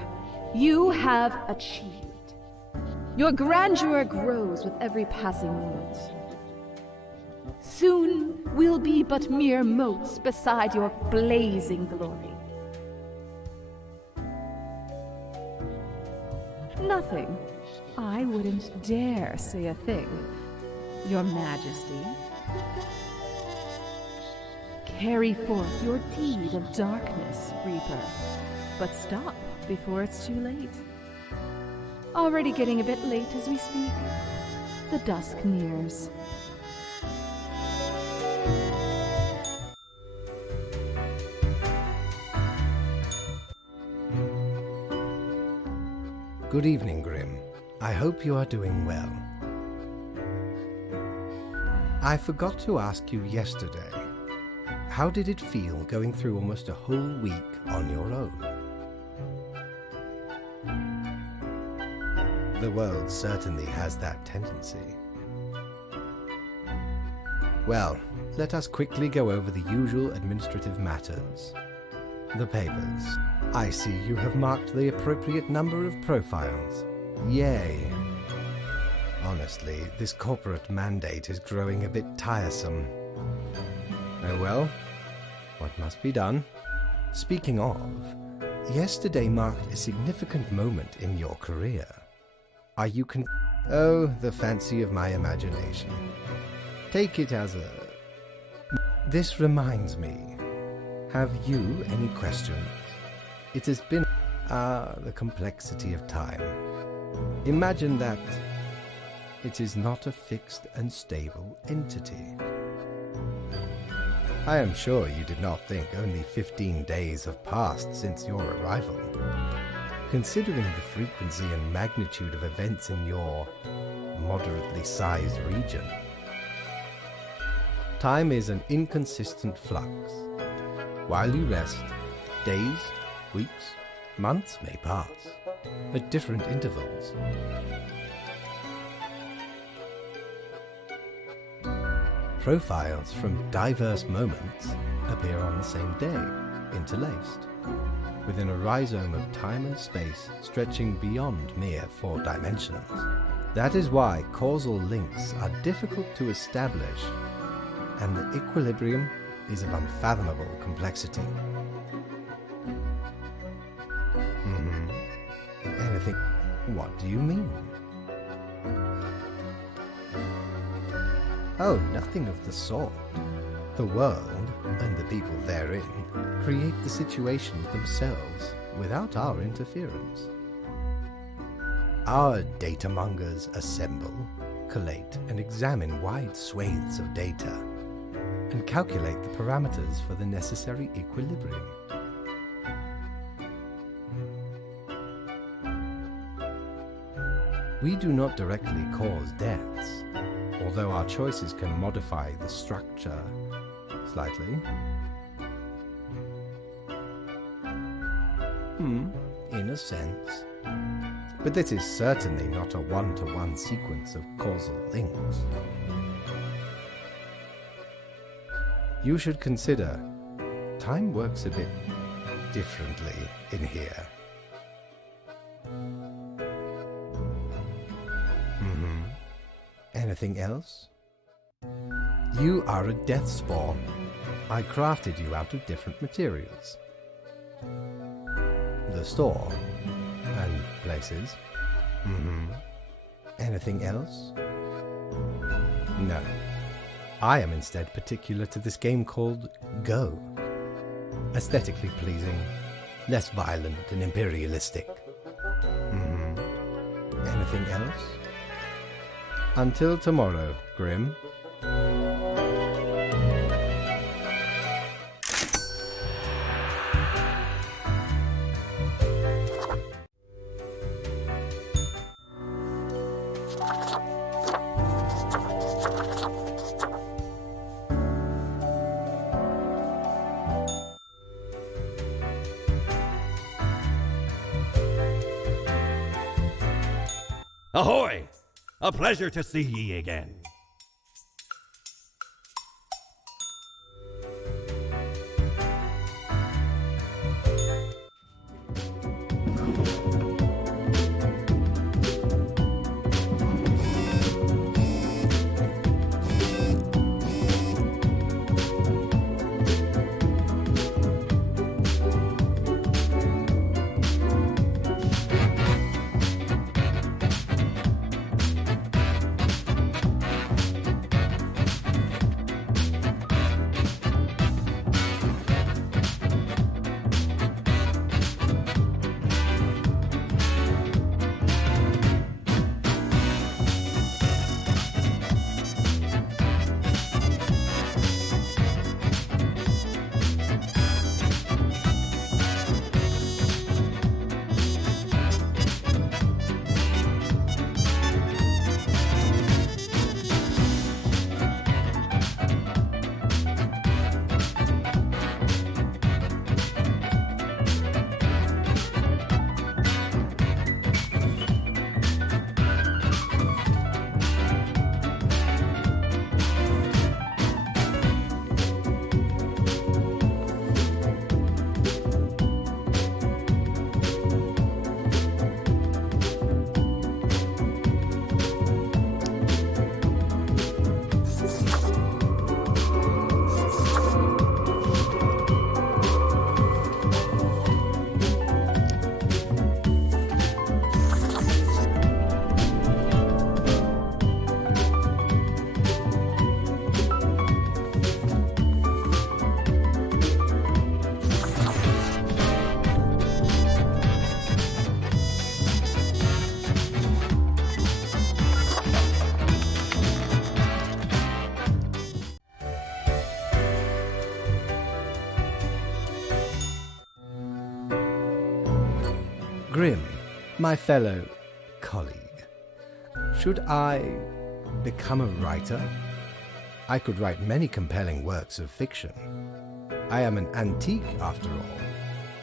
You have achieved. Your grandeur grows with every passing moment. Soon we'll be but mere motes beside your blazing glory. Nothing. I wouldn't dare say a thing, Your Majesty. Carry forth your deed of darkness, Reaper. But stop before it's too late. Already getting a bit late as we speak. The dusk nears. Good evening, Grim. I hope you are doing well. I forgot to ask you yesterday. How did it feel going through almost a whole week on your own? The world certainly has that tendency. Well, let us quickly go over the usual administrative matters. The papers. I see you have marked the appropriate number of profiles. Yay. Honestly, this corporate mandate is growing a bit tiresome. Oh well, what must be done? Speaking of, yesterday marked a significant moment in your career. Are you Oh, the fancy of my imagination. Take it as a... This reminds me. Have you any questions? It has been... the complexity of time. Imagine that it is not a fixed and stable entity. I am sure you did not think only 15 days have passed since your arrival. Considering the frequency and magnitude of events in your moderately sized region, time is an inconsistent flux. While you rest, days, weeks, months may pass at different intervals. Profiles from diverse moments appear on the same day, interlaced, within a rhizome of time and space stretching beyond mere 4 dimensions. That is why causal links are difficult to establish, and the equilibrium is of unfathomable complexity. Anything? What do you mean? Oh, nothing of the sort. The world, and the people therein, create the situations themselves without our interference. Our datamongers assemble, collate, and examine wide swathes of data, and calculate the parameters for the necessary equilibrium. We do not directly cause deaths, although our choices can modify the structure slightly. In a sense. But this is certainly not a one-to-one sequence of causal links. You should consider, time works a bit differently in here. Anything else? You are a death spawn. I crafted you out of different materials. The store and places. Anything else? No. I am instead particular to this game called Go. Aesthetically pleasing, less violent and imperialistic. Anything else? Until tomorrow, Grim. Ahoy! A pleasure to see ye again. Grimm, my fellow colleague, should I become a writer? I could write many compelling works of fiction. I am an antique, after all.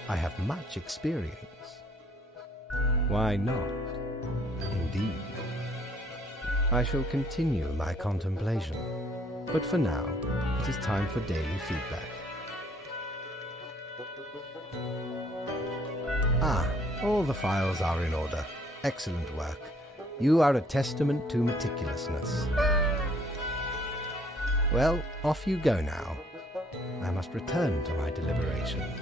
I have much experience. Why not? Indeed. I shall continue my contemplation, but for now, it is time for daily feedback. Ah, all the files are in order. Excellent work. You are a testament to meticulousness. Well, off you go now. I must return to my deliberations.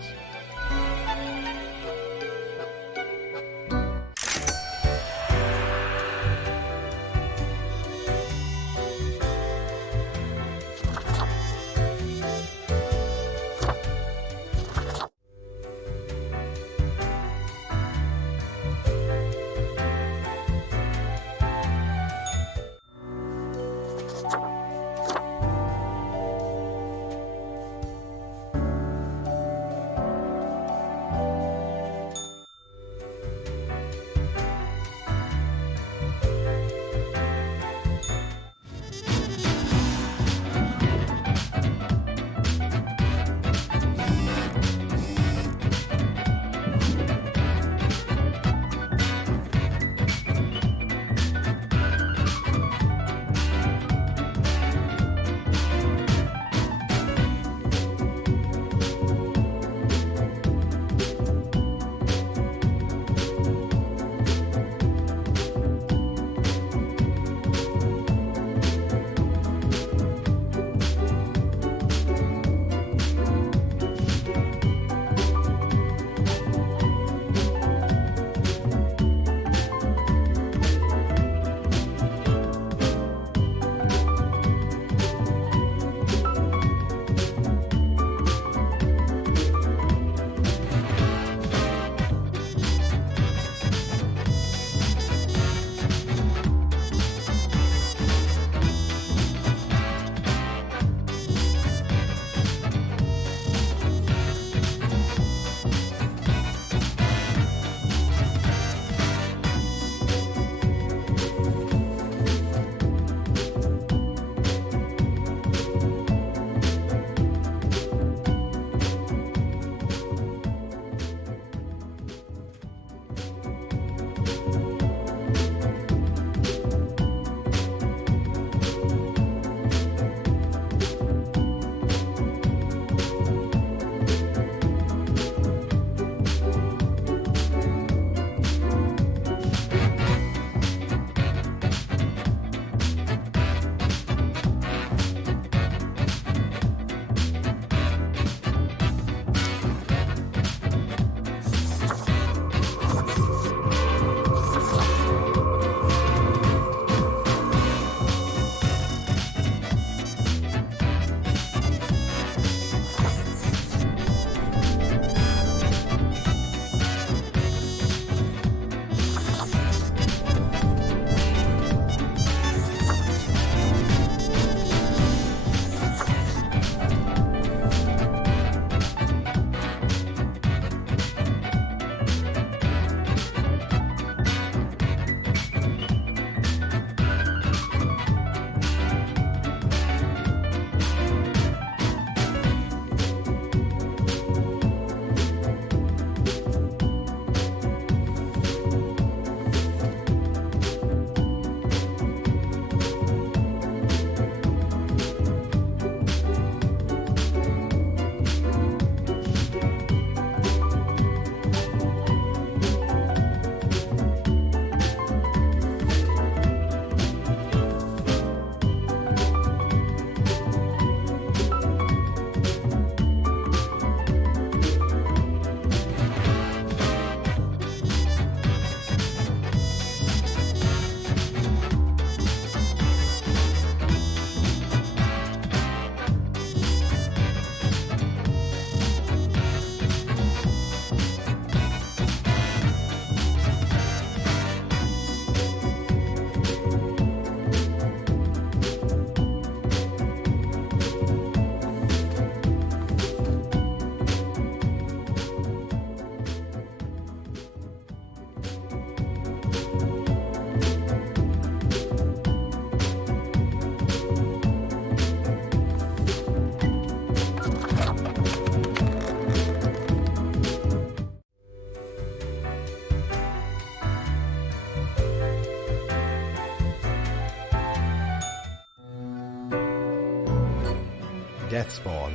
Deathspawn,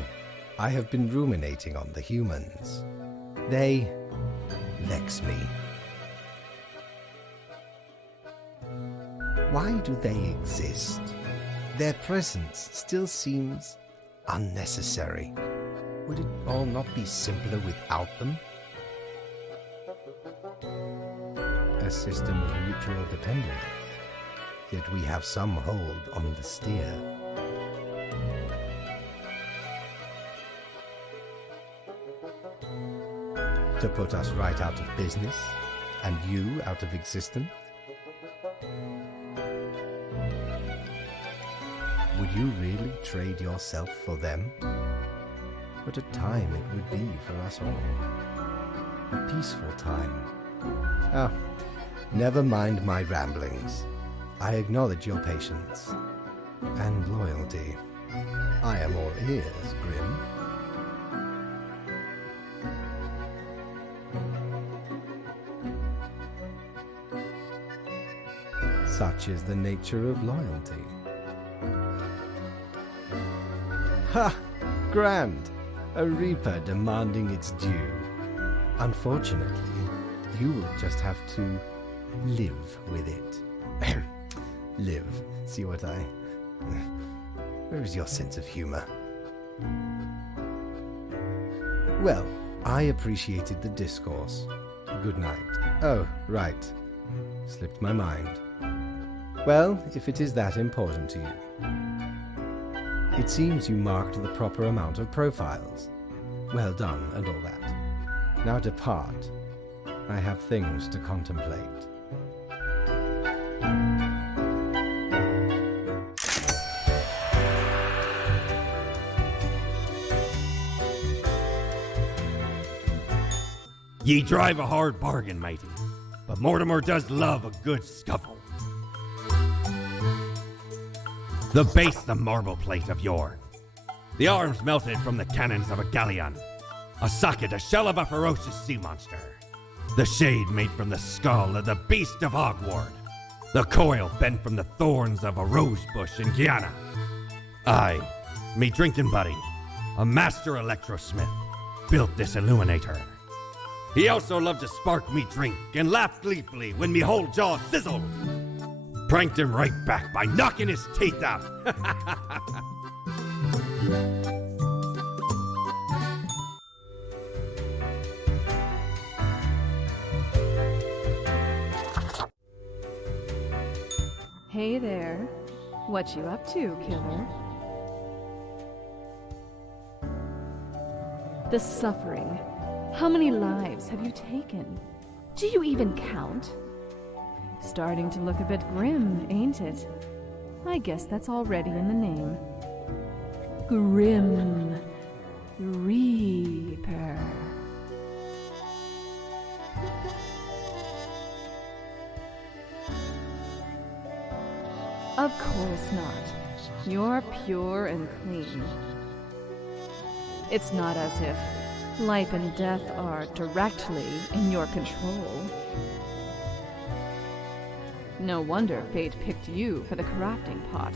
I have been ruminating on the humans. They vex me. Why do they exist? Their presence still seems unnecessary. Would it all not be simpler without them? A system of mutual dependence, yet we have some hold on the steer. To put us right out of business, and you out of existence? Would you really trade yourself for them? What a time it would be for us all. A peaceful time. Ah, never mind my ramblings. I acknowledge your patience and loyalty. I am all ears, Grim. Such is the nature of loyalty. Ha! Grand! A reaper demanding its due. Unfortunately, you will just have to live with it. Live. See what I... Where is your sense of humor? Well, I appreciated the discourse. Good night. Oh, right. Slipped my mind. Well, if it is that important to you. It seems you marked the proper amount of profiles. Well done and all that. Now depart. I have things to contemplate. Ye drive a hard bargain, matey, but Mortimer does love a good scuffle. The base the marble plate of yore, the arms melted from the cannons of a galleon, a socket a shell of a ferocious sea monster, the shade made from the skull of the beast of Hogward, the coil bent from the thorns of a rose bush in Guyana. I, me drinking buddy, a master electrosmith, built this illuminator. He also loved to spark me drink and laughed gleefully when me whole jaw sizzled. Pranked him right back by knocking his teeth out. Hey there. What you up to, killer? The suffering. How many lives have you taken? Do you even count? Starting to look a bit grim, ain't it? I guess that's already in the name. Grim Reaper. Of course not. You're pure and clean. It's not as if life and death are directly in your control. No wonder fate picked you for the crafting pot.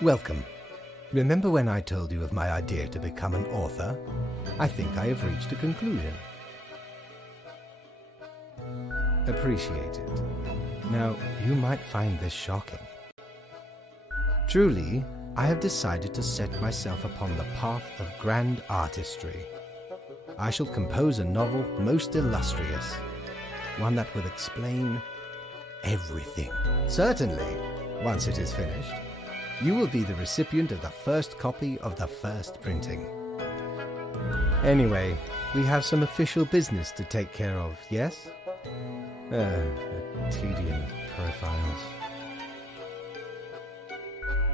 Welcome. Remember when I told you of my idea to become an author? I think I have reached a conclusion. Appreciate it. Now, you might find this shocking. Truly, I have decided to set myself upon the path of grand artistry. I shall compose a novel most illustrious, one that will explain everything. Certainly, once it is finished, you will be the recipient of the first copy of the first printing. Anyway, we have some official business to take care of, yes? A tedium of profiles.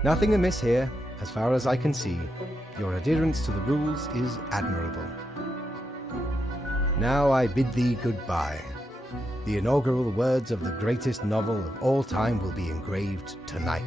Nothing amiss here, as far as I can see. Your adherence to the rules is admirable. Now I bid thee goodbye. The inaugural words of the greatest novel of all time will be engraved tonight.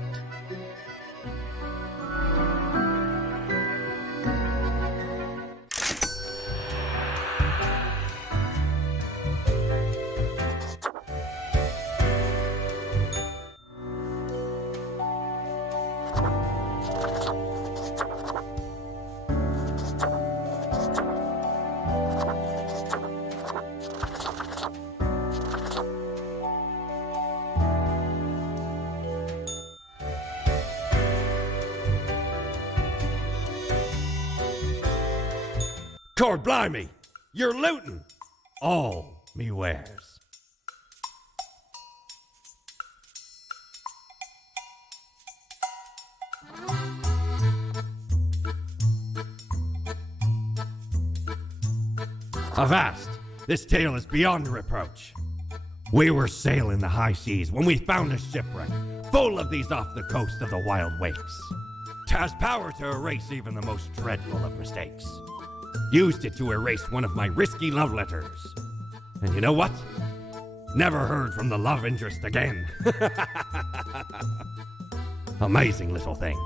Cord blimey, you're looting all me wares. Avast! This tale is beyond reproach. We were sailing the high seas when we found a shipwreck full of these off the coast of the Wild Wakes. 'Twas power to erase even the most dreadful of mistakes. Used it to erase one of my risky love letters. And you know what? Never heard from the love interest again. Amazing little thing.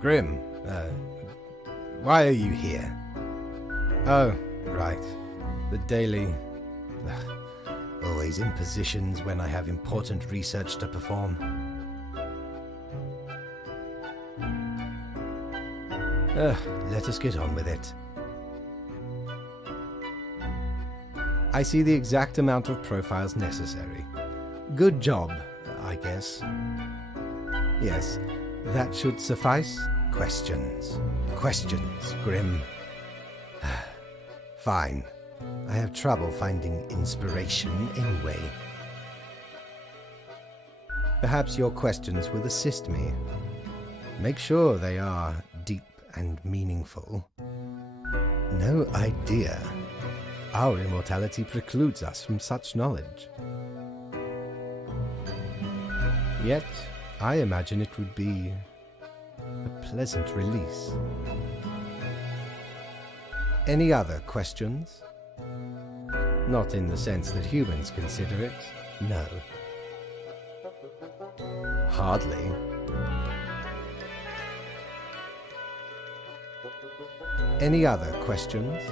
Grim, why are you here? Oh, right. The daily... always impositions when I have important research to perform. Let us get on with it. I see the exact amount of profiles necessary. Good job, I guess. Yes, that should suffice. Questions. Questions, Grim. Fine. I have trouble finding inspiration anyway. Perhaps your questions will assist me. Make sure they are deep and meaningful. No idea. Our immortality precludes us from such knowledge. Yet, I imagine it would be a pleasant release. Any other questions? Not in the sense that humans consider it, no. Hardly. Any other questions?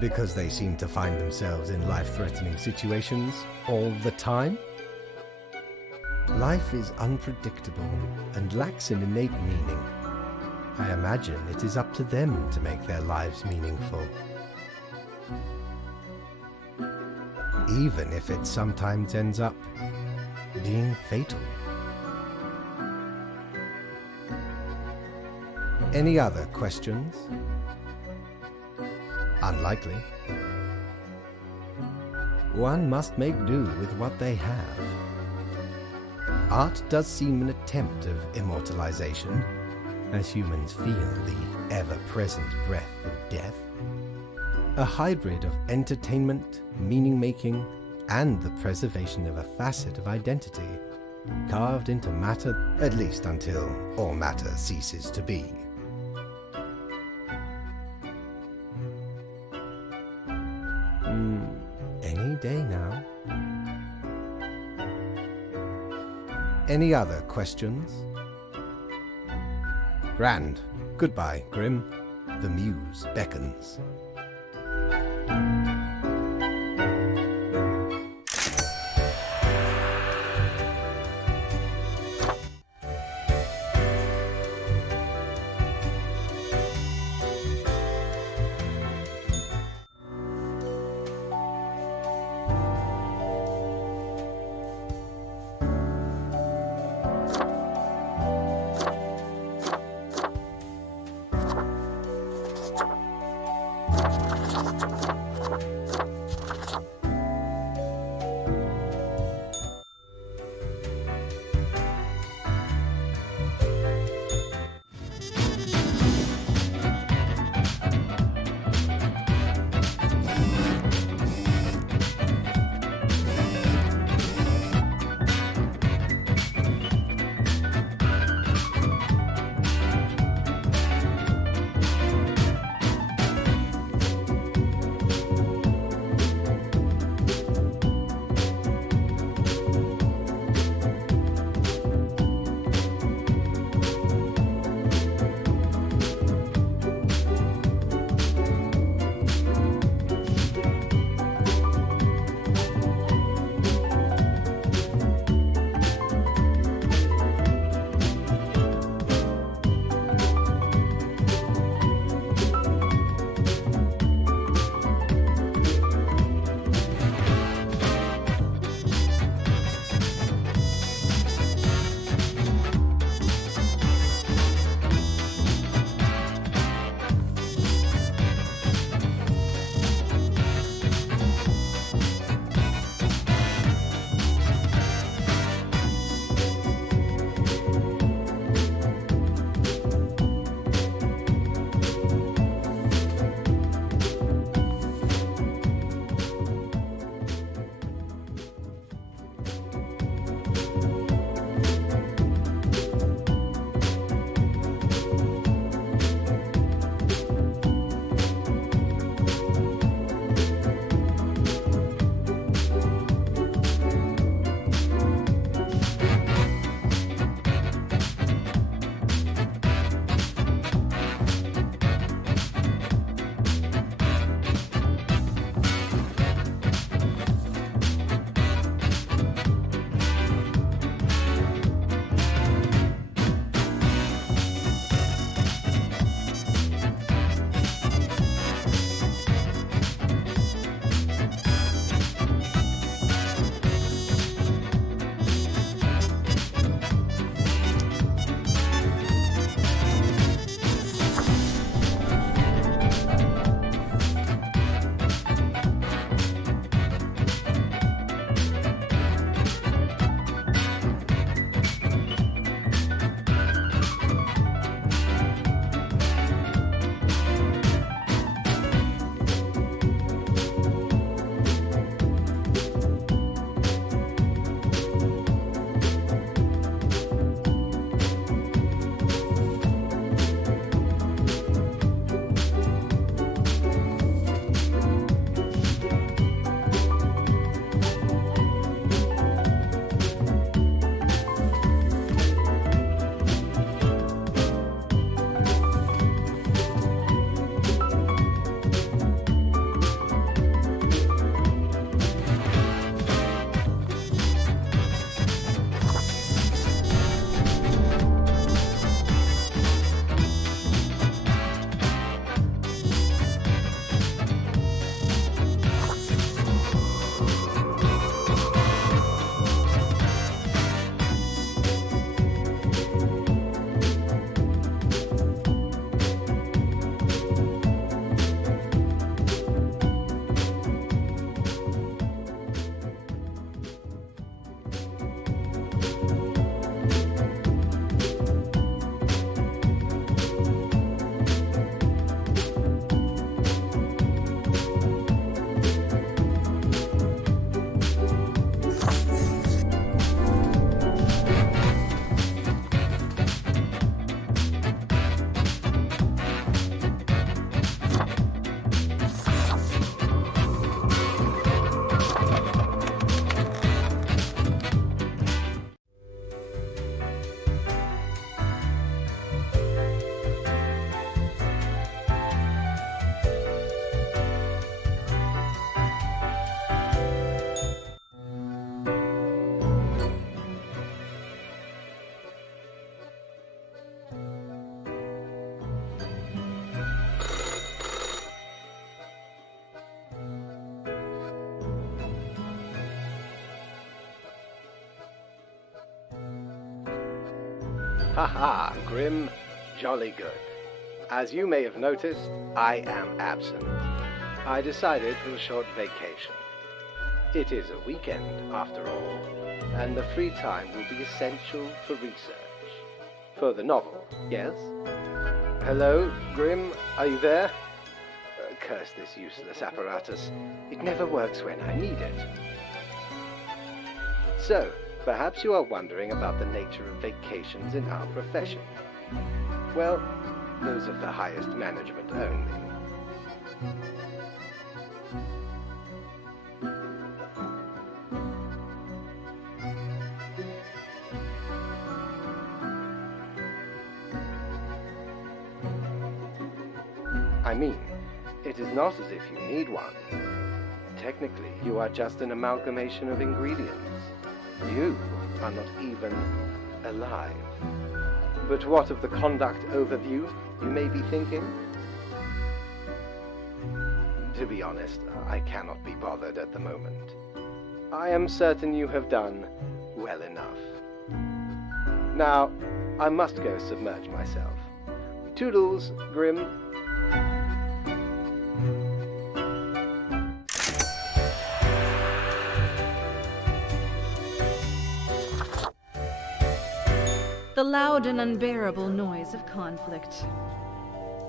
Because they seem to find themselves in life-threatening situations all the time? Life is unpredictable and lacks an innate meaning. I imagine it is up to them to make their lives meaningful. Even if it sometimes ends up being fatal. Any other questions? Unlikely. One must make do with what they have. Art does seem an attempt of immortalization, as humans feel the ever-present breath of death. A hybrid of entertainment, meaning-making, and the preservation of a facet of identity, carved into matter, at least until all matter ceases to be. Any day now. Any other questions? Grand. Goodbye, Grim. The muse beckons. Haha, Grim. Jolly good. As you may have noticed, I am absent. I decided for a short vacation. It is a weekend, after all, and the free time will be essential for research. For the novel, yes? Hello, Grim, are you there? Curse this useless apparatus. It never works when I need it. So, perhaps you are wondering about the nature of vacations in our profession. Well, those of the highest management only. I mean, it is not as if you need one. Technically, you are just an amalgamation of ingredients. You are not even alive. But what of the conduct overview, you may be thinking? To be honest, I cannot be bothered at the moment. I am certain you have done well enough. Now, I must go submerge myself. Toodles, Grim. The loud and unbearable noise of conflict.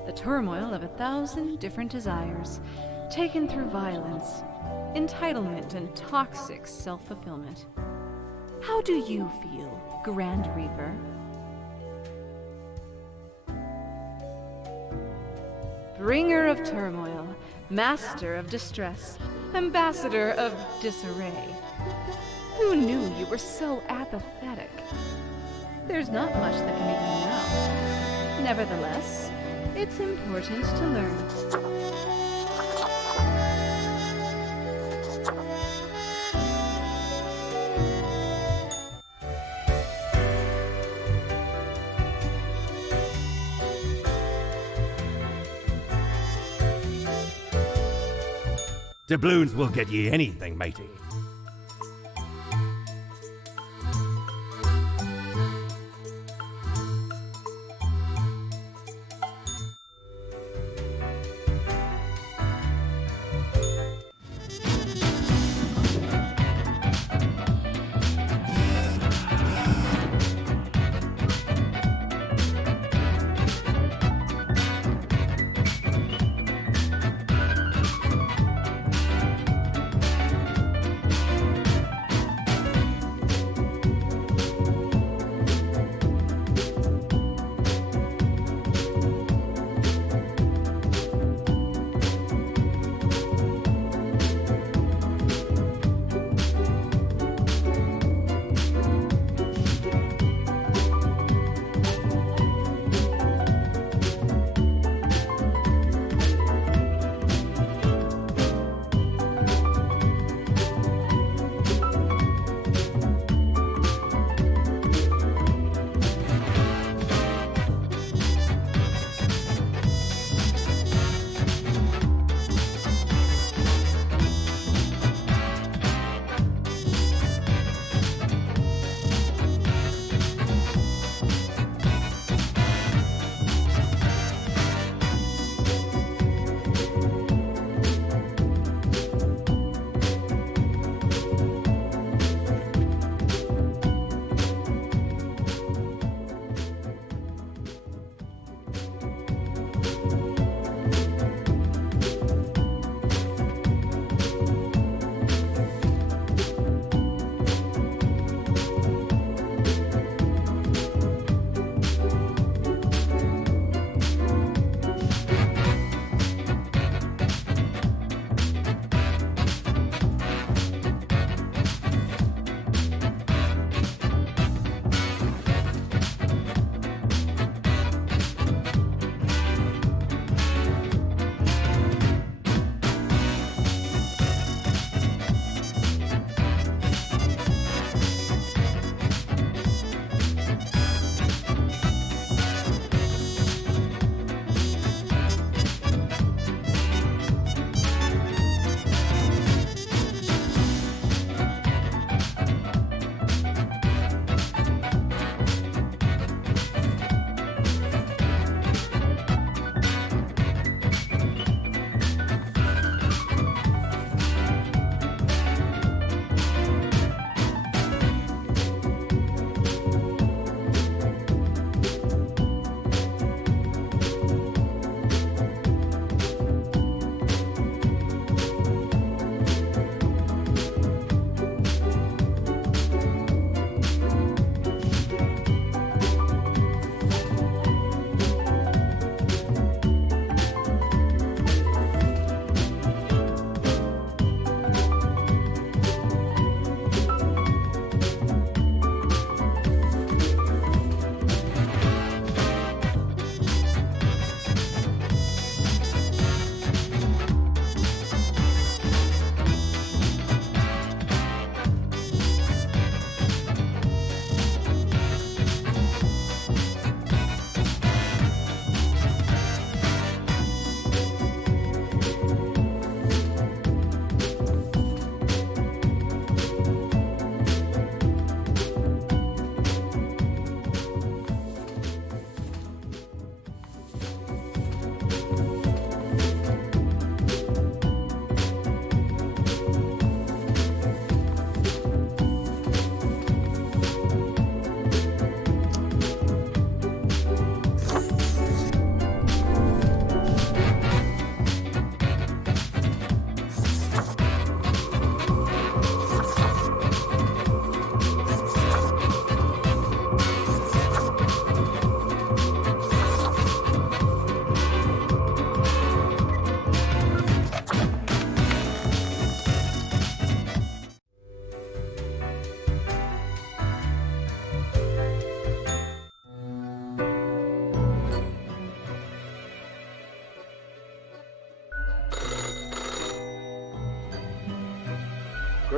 The turmoil of 1,000 different desires, taken through violence, entitlement, and toxic self-fulfillment. How do you feel, Grand Reaper? Bringer of turmoil, master of distress, ambassador of disarray. Who knew you were so apathetic? There's not much that can be done now. Nevertheless, it's important to learn. Doubloons will get ye anything, matey.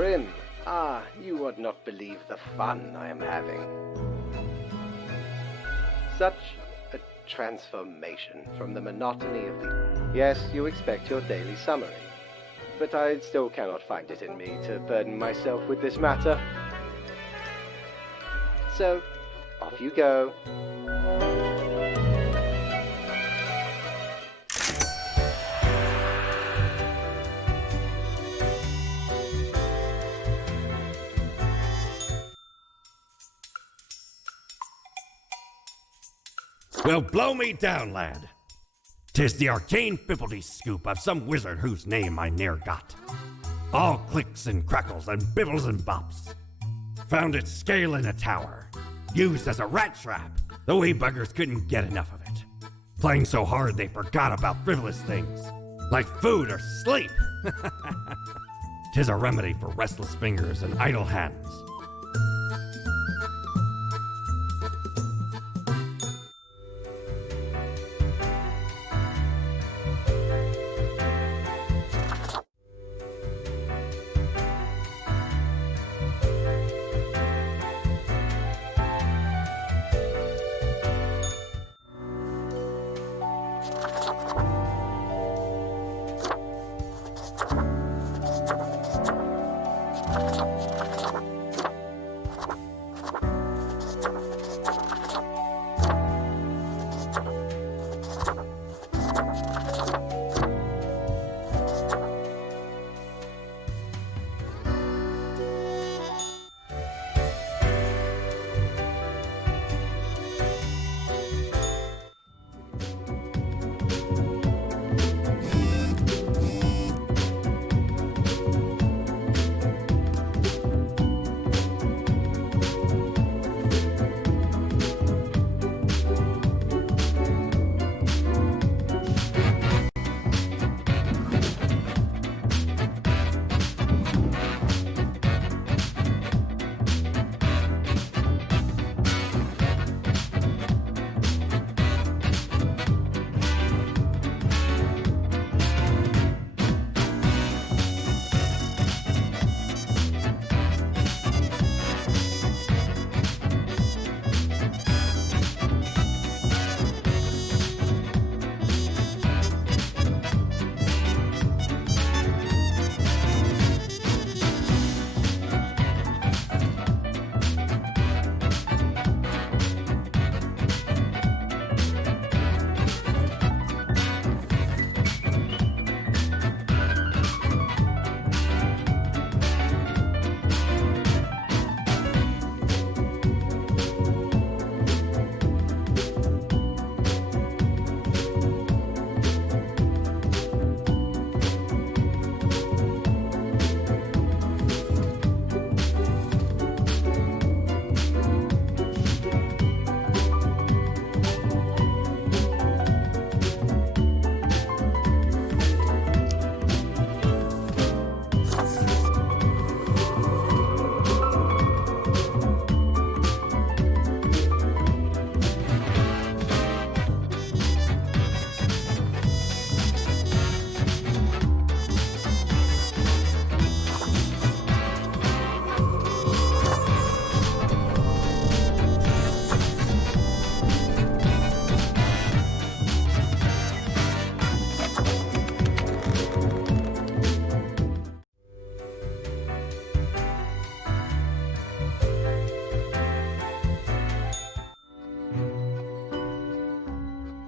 Grim, you would not believe the fun I am having. Such a transformation from the monotony of the... Yes, you expect your daily summary, but I still cannot find it in me to burden myself with this matter. So, off you go. Well, blow me down, lad. 'Tis the arcane fibbledy scoop of some wizard whose name I ne'er got. All clicks and crackles and bibbles and bops. Found it scale in a tower, used as a rat trap. The wee buggers couldn't get enough of it. Playing so hard they forgot about frivolous things, like food or sleep. 'Tis a remedy for restless fingers and idle hands.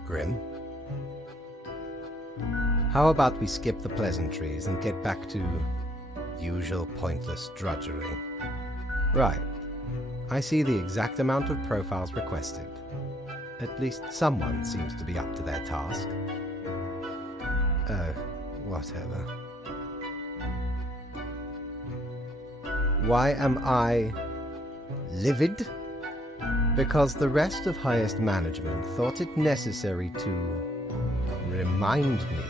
Grim. How about we skip the pleasantries and get back to usual pointless drudgery? Right. I see the exact amount of profiles requested. At least someone seems to be up to their task. Whatever. Why am I livid? Because the rest of highest management thought it necessary to remind me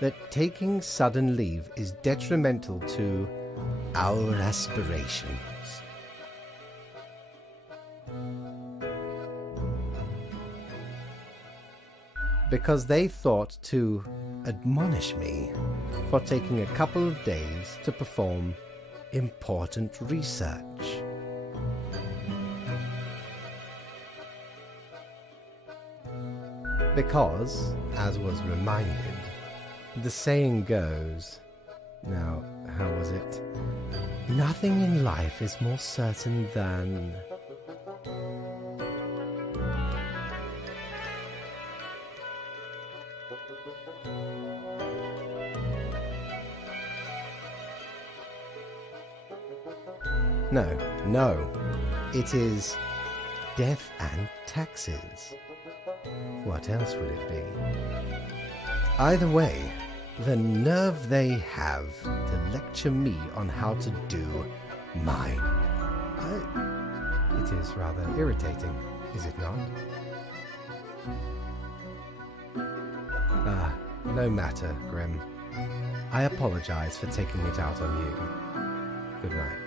that taking sudden leave is detrimental to our aspirations. Because they thought to admonish me for taking a couple of days to perform important research. Because, as was reminded, the saying goes, now, how was it? Nothing in life is more certain than... No, it is death and taxes. What else would it be? Either way, the nerve they have to lecture me on how to do mine. It is rather irritating, is it not? No matter, Grim. I apologize for taking it out on you. Good night.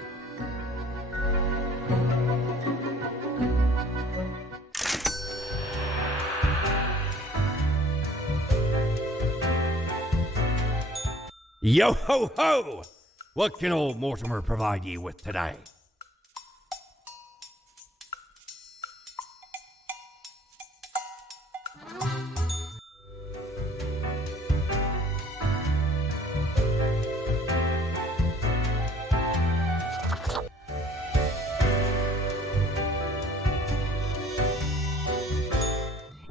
Yo ho ho! What can old Mortimer provide ye with today?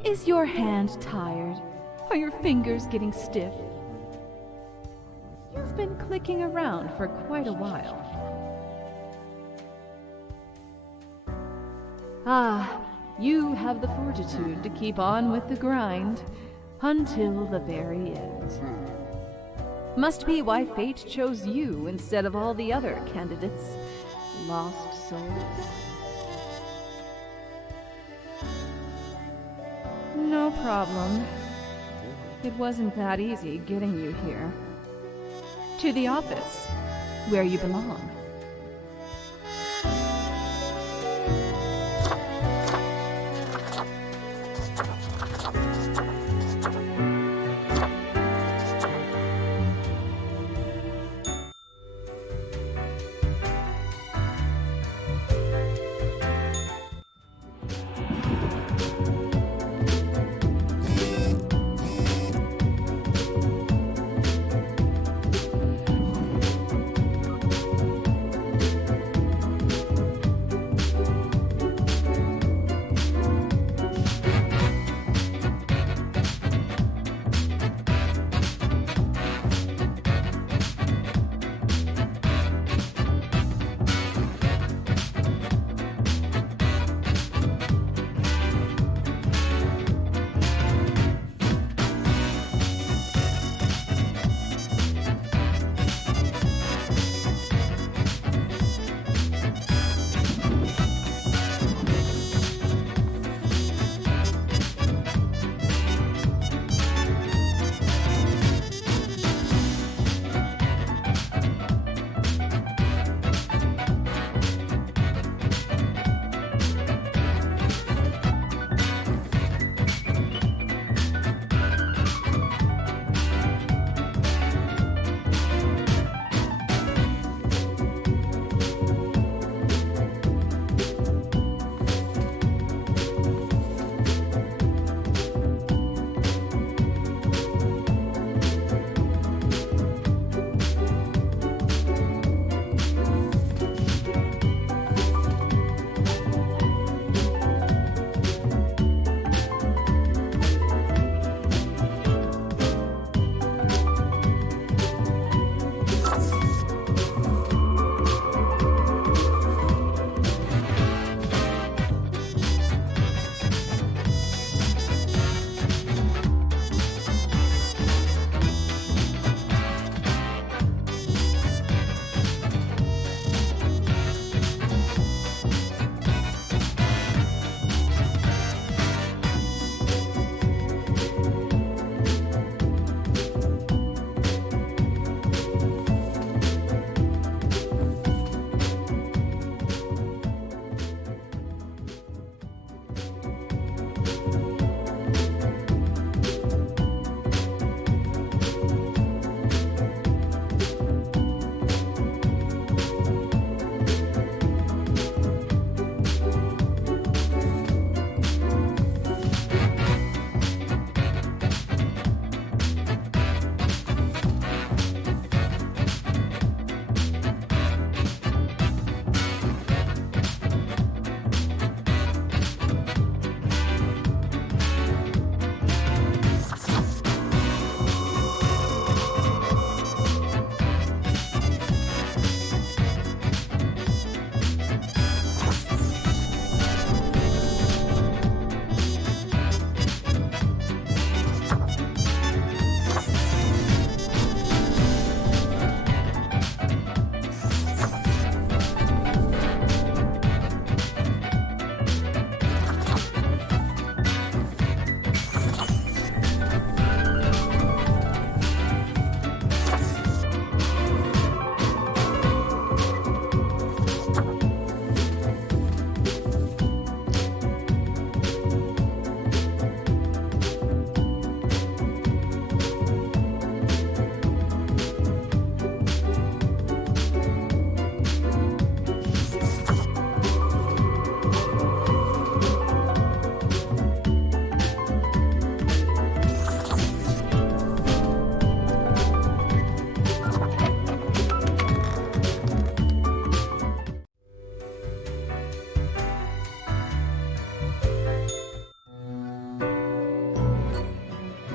Is your hand tired? Are your fingers getting stiff? You've been clicking around for quite a while. You have the fortitude to keep on with the grind until the very end. Must be why fate chose you instead of all the other candidates. Lost souls. No problem. It wasn't that easy getting you here. To the office, where you belong.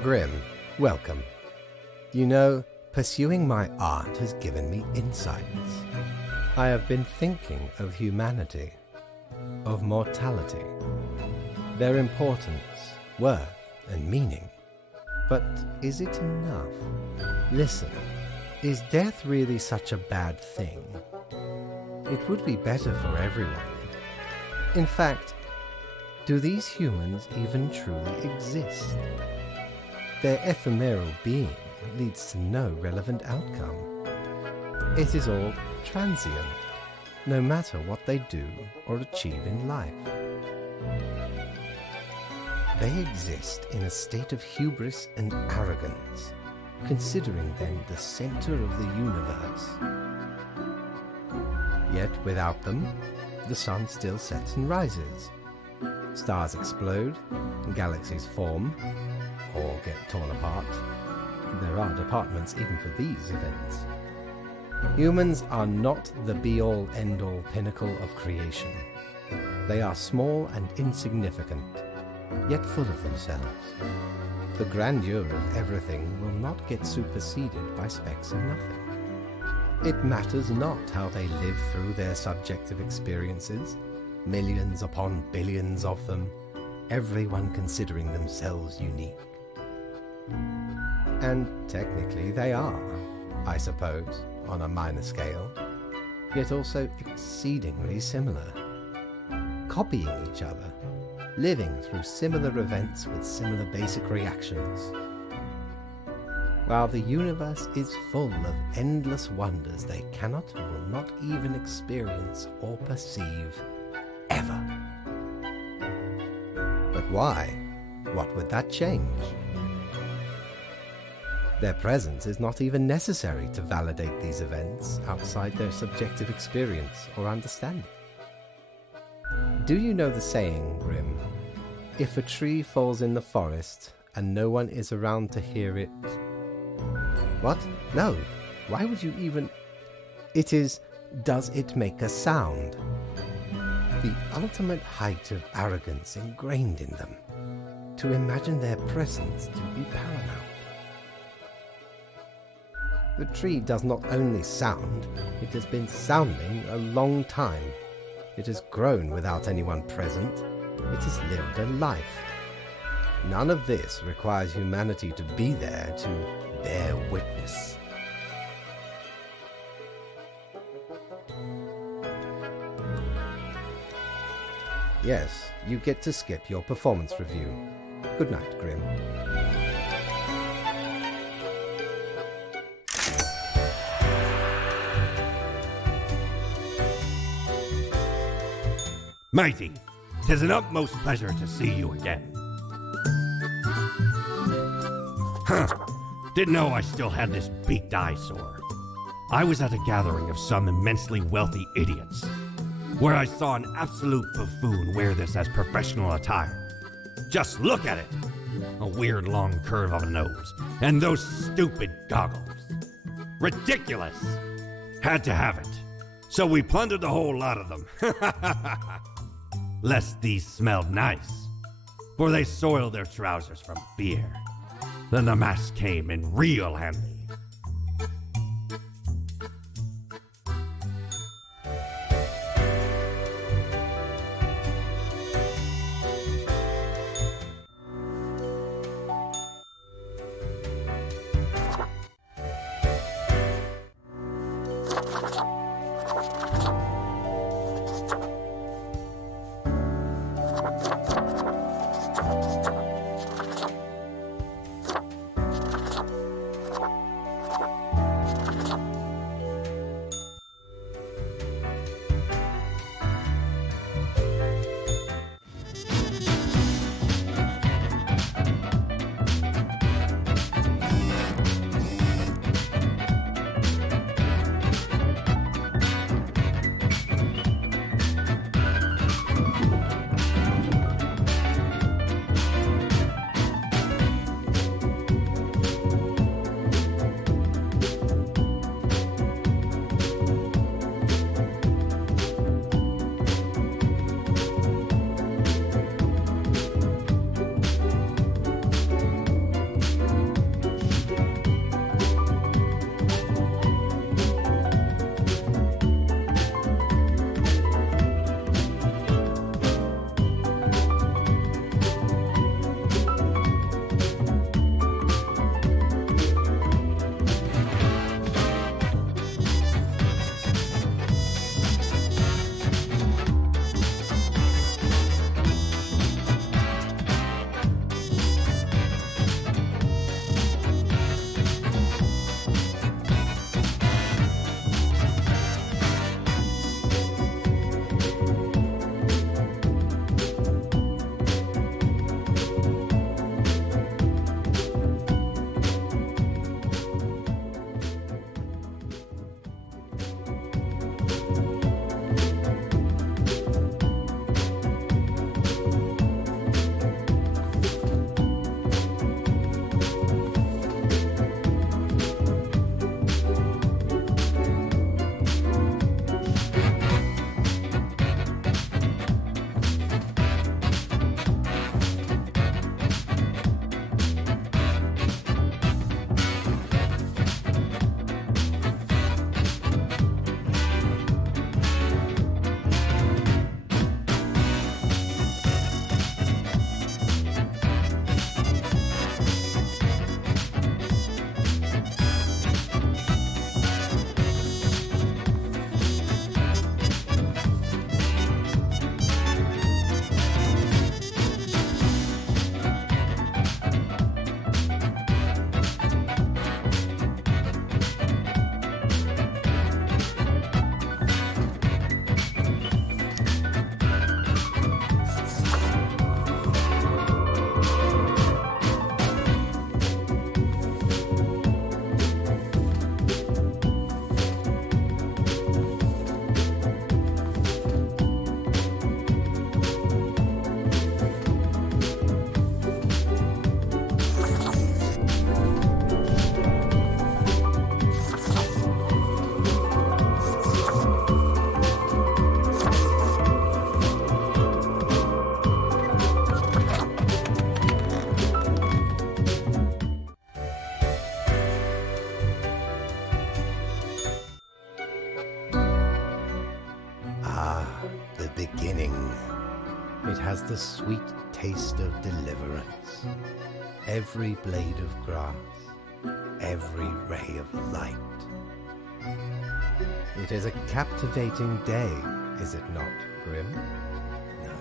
Grim, welcome. You know, pursuing my art has given me insights. I have been thinking of humanity, of mortality, their importance, worth, and meaning. But is it enough? Listen, is death really such a bad thing? It would be better for everyone. In fact, do these humans even truly exist? Their ephemeral being leads to no relevant outcome. It is all transient, no matter what they do or achieve in life. They exist in a state of hubris and arrogance, considering them the center of the universe. Yet without them, the sun still sets and rises. Stars explode, galaxies form, or get torn apart. There are departments even for these events. Humans are not the be-all, end-all pinnacle of creation. They are small and insignificant, yet full of themselves. The grandeur of everything will not get superseded by specks of nothing. It matters not how they live through their subjective experiences, millions upon billions of them, everyone considering themselves unique. And technically they are, I suppose, on a minor scale, yet also exceedingly similar, copying each other, living through similar events with similar basic reactions. While the universe is full of endless wonders they cannot and will not even experience or perceive, ever. But why? What would that change? Their presence is not even necessary to validate these events outside their subjective experience or understanding. Do you know the saying, Grim? If a tree falls in the forest and no one is around to hear it... What? No. Why would you even... It is, does it make a sound? The ultimate height of arrogance ingrained in them, to imagine their presence to be paramount. The tree does not only sound, it has been sounding a long time. It has grown without anyone present. It has lived a life. None of this requires humanity to be there to bear witness. Yes, you get to skip your performance review. Good night, Grim. Mighty, 'tis an utmost pleasure to see you again. Didn't know I still had this beaked eyesore. I was at a gathering of some immensely wealthy idiots, where I saw an absolute buffoon wear this as professional attire. Just look at it! A weird long curve of a nose, and those stupid goggles. Ridiculous! Had to have it. So we plundered the whole lot of them. Lest these smelled nice, for they soiled their trousers from beer. Then the mask came in real handy. the sweet taste of deliverance. Every blade of grass, every ray of light. It is a captivating day, is it not, Grim? No.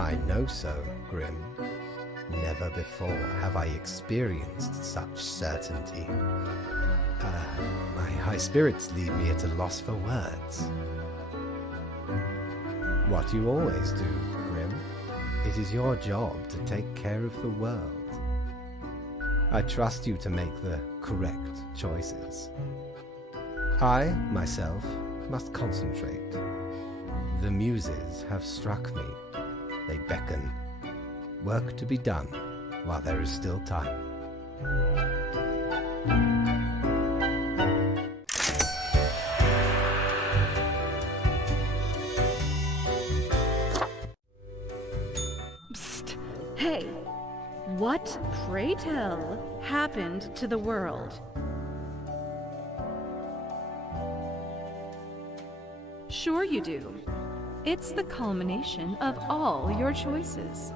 I know so, Grim. Never before have I experienced such certainty. My high spirits leave me at a loss for words. What you always do, Grim. It is your job to take care of the world. I trust you to make the correct choices. I, myself, must concentrate. The muses have struck me. They beckon. Work to be done while there is still time. Psst! Hey! What, pray tell, happened to the world? Sure you do. It's the culmination of all your choices.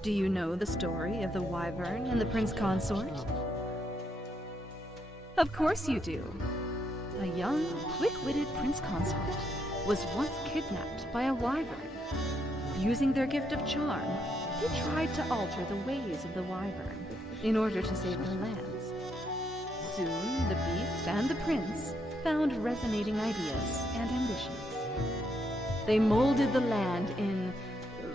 Do you know the story of the Wyvern and the Prince Consort? Of course you do. A young, quick-witted Prince Consort was once kidnapped by a Wyvern. Using their gift of charm, they tried to alter the ways of the Wyvern in order to save their lands. Soon, the beast and the prince found resonating ideas and ambitions. They molded the land in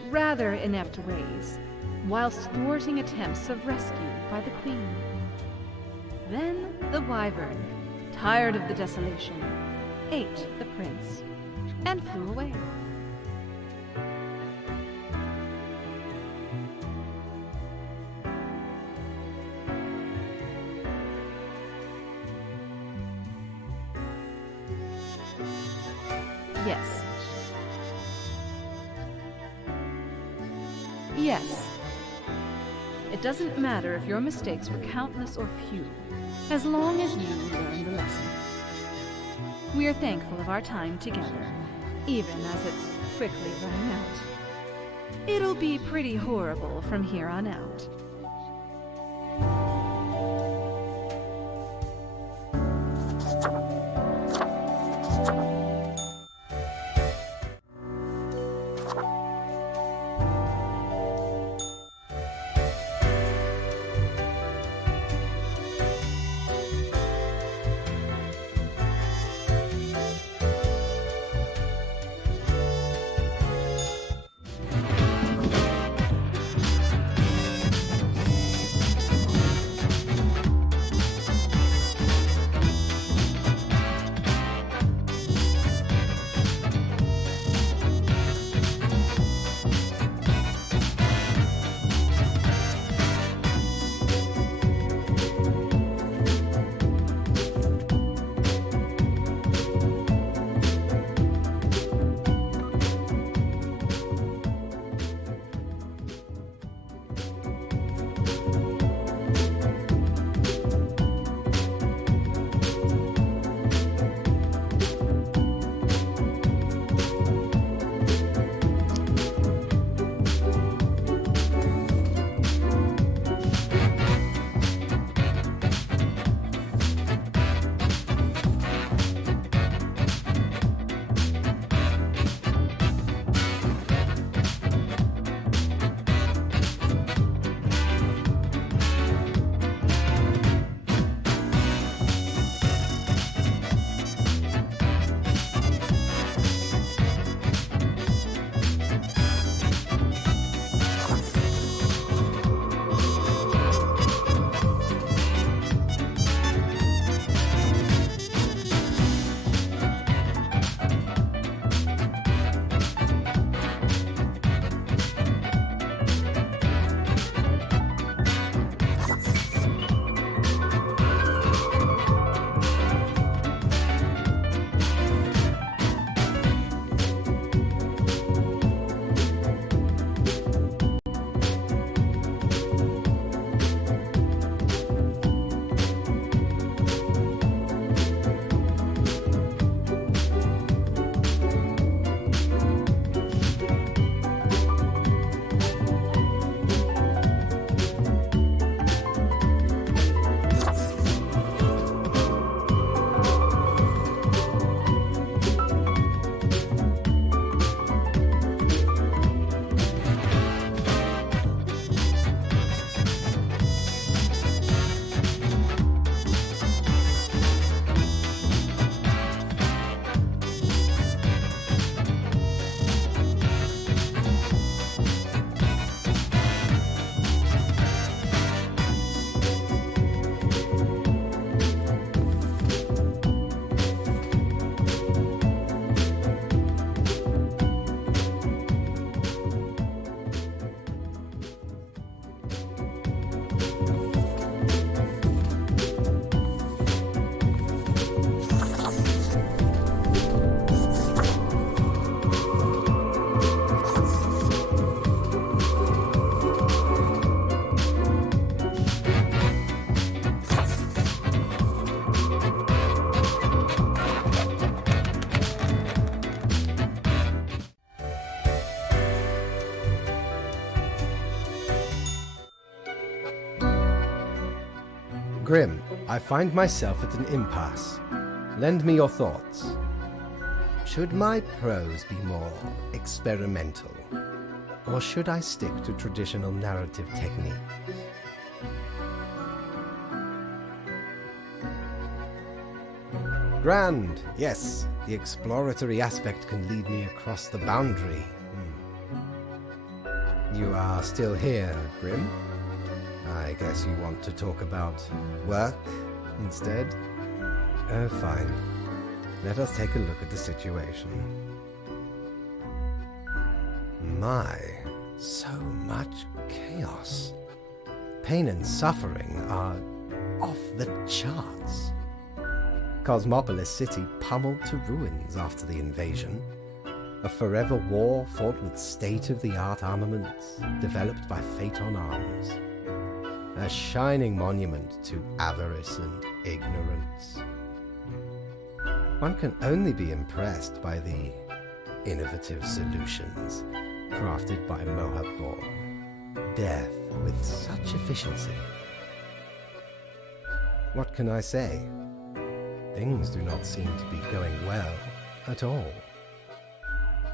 rather inept ways, whilst thwarting attempts of rescue by the queen. Then the Wyvern, tired of the desolation, ate the prince and flew away. Yes. Yes. It doesn't matter if your mistakes were countless or few, as long as you learn the lesson. We are thankful of our time together, even as it's quickly running out. It'll be pretty horrible from here on out. Grim, I find myself at an impasse. Lend me your thoughts. Should my prose be more experimental, or should I stick to traditional narrative techniques? Grand, yes, the exploratory aspect can lead me across the boundary. You are still here, Grim? I guess you want to talk about work instead? Oh, fine. Let us take a look at the situation. My, so much chaos. Pain and suffering are off the charts. Cosmopolis City pummeled to ruins after the invasion. A forever war fought with state-of-the-art armaments developed by Phaeton Arms. A shining monument to avarice and ignorance. One can only be impressed by the innovative solutions crafted by Mohabor. Death with such efficiency. What can I say? Things do not seem to be going well at all.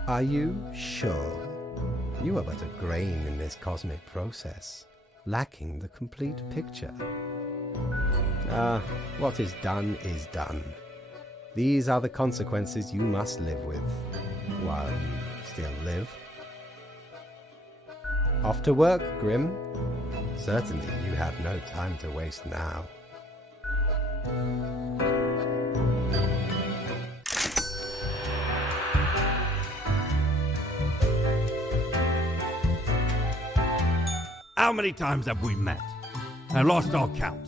Are you sure? You are but a grain in this cosmic process, lacking the complete picture. What is done is done. These are the consequences you must live with, while you still live. Off to work, Grim. Certainly you have no time to waste now. How many times have we met? I lost all count.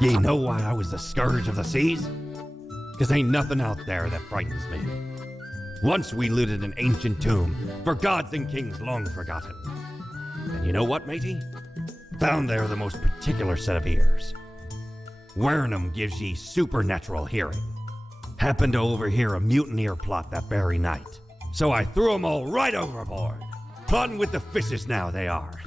You know why I was the scourge of the seas? 'Cause ain't nothing out there that frightens me. Once we looted an ancient tomb for gods and kings long forgotten. And you know what, matey? Found there the most particular set of ears. Wearing 'em gives ye supernatural hearing. Happened to overhear a mutineer plot that very night. So I threw 'em all right overboard. Plotting with the fishes now they are.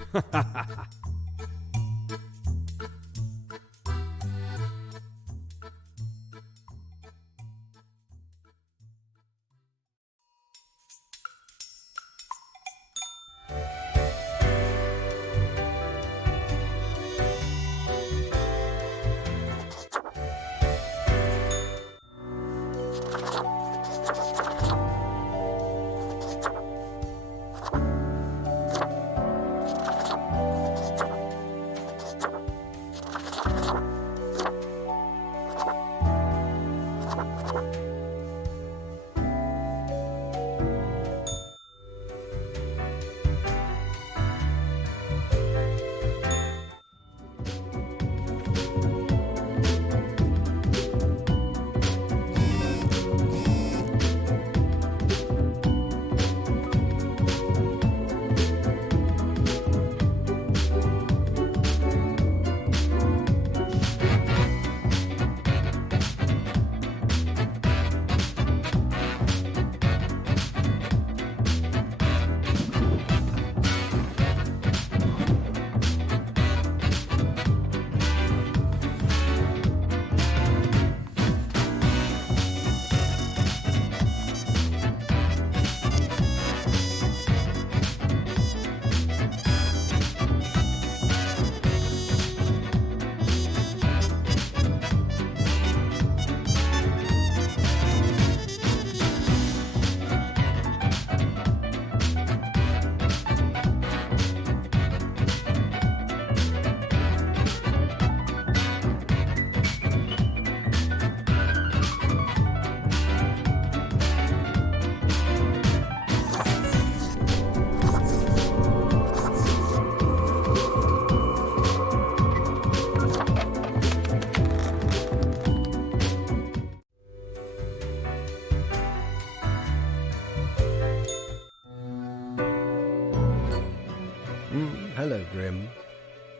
Hello, Grim.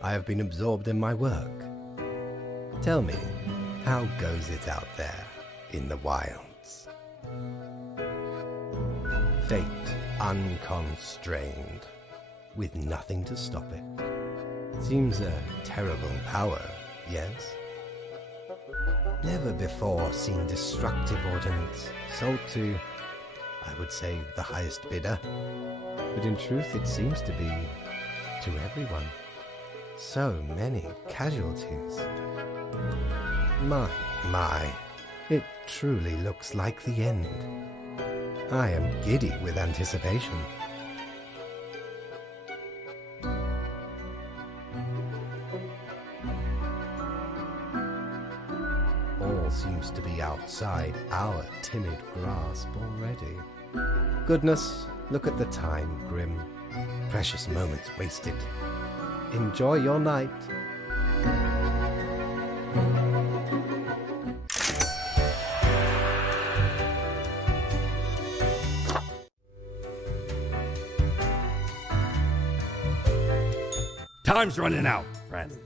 I have been absorbed in my work. Tell me, how goes it out there in the wilds? fate unconstrained, with nothing to stop it. Seems a terrible power, yes? Never before seen destructive ordnance sold to, I would say, the highest bidder. But in truth it seems to be to everyone. So many casualties. My, it truly looks like the end. I am giddy with anticipation. All seems to be outside our timid grasp already. Goodness, look at the time, Grim. Precious moments wasted. Enjoy your night. Time's running out, friend.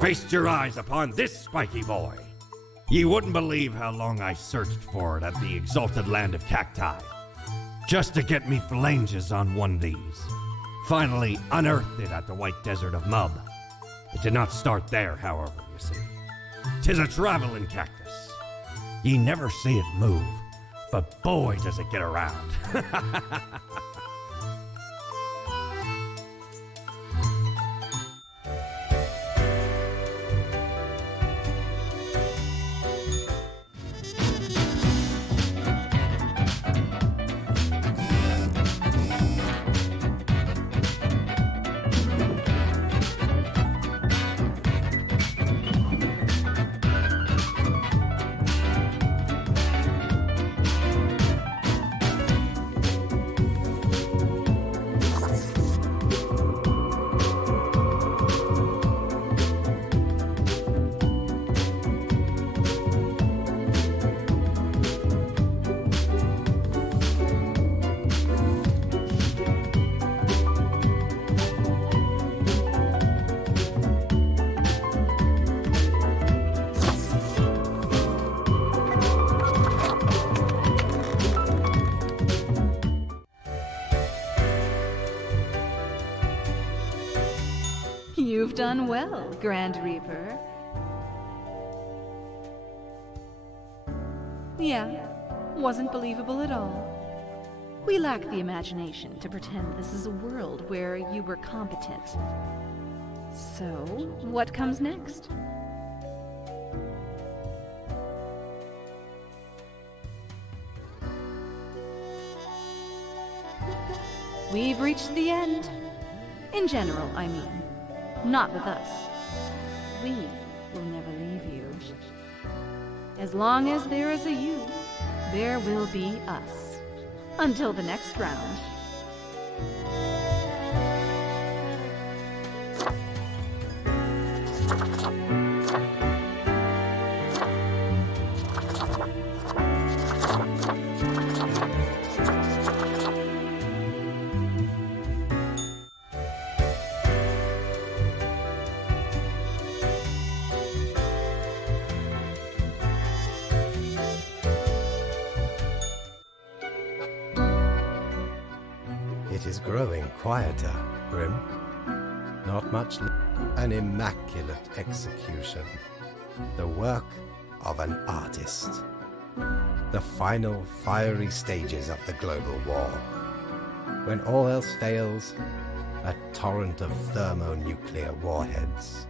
Feast your eyes upon this spiky boy. Ye wouldn't believe how long I searched for it at the exalted land of cacti, just to get me phalanges on one of these. Finally unearthed it at the White Desert of Mub. It did not start there, however, you see. 'Tis a traveling cactus. Ye never see it move, but boy does it get around. You've done well, Grand Reaper. Yeah, wasn't believable at all. We lack the imagination to pretend this is a world where you were competent. So, what comes next? We've reached the end. In general, I mean. Not with us. We will never leave you. As long as there is a you, there will be us. Until the next round. It is growing quieter, Grim. Not much. An immaculate execution. The work of an artist. The final fiery stages of the global war. When all else fails, a torrent of thermonuclear warheads.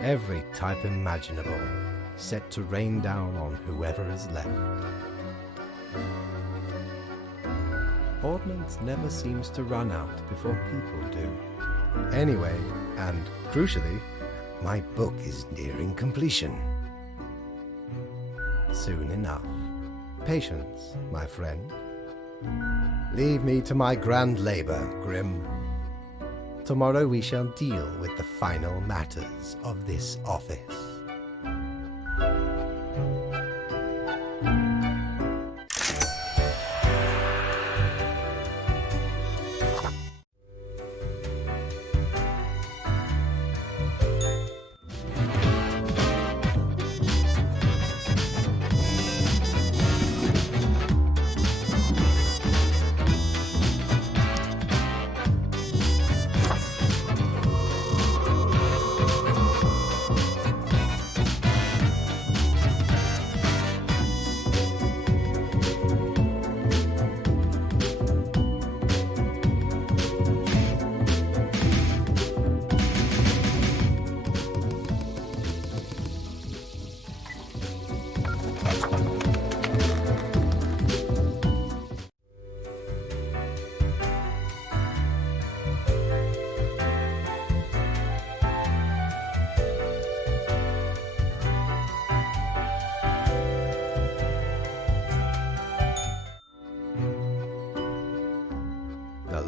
Every type imaginable set to rain down on whoever is left. Ordnance never seems to run out before people do. Anyway, and crucially, my book is nearing completion. Soon enough. Patience, my friend. Leave me to my grand labor, Grim. Tomorrow we shall deal with the final matters of this office.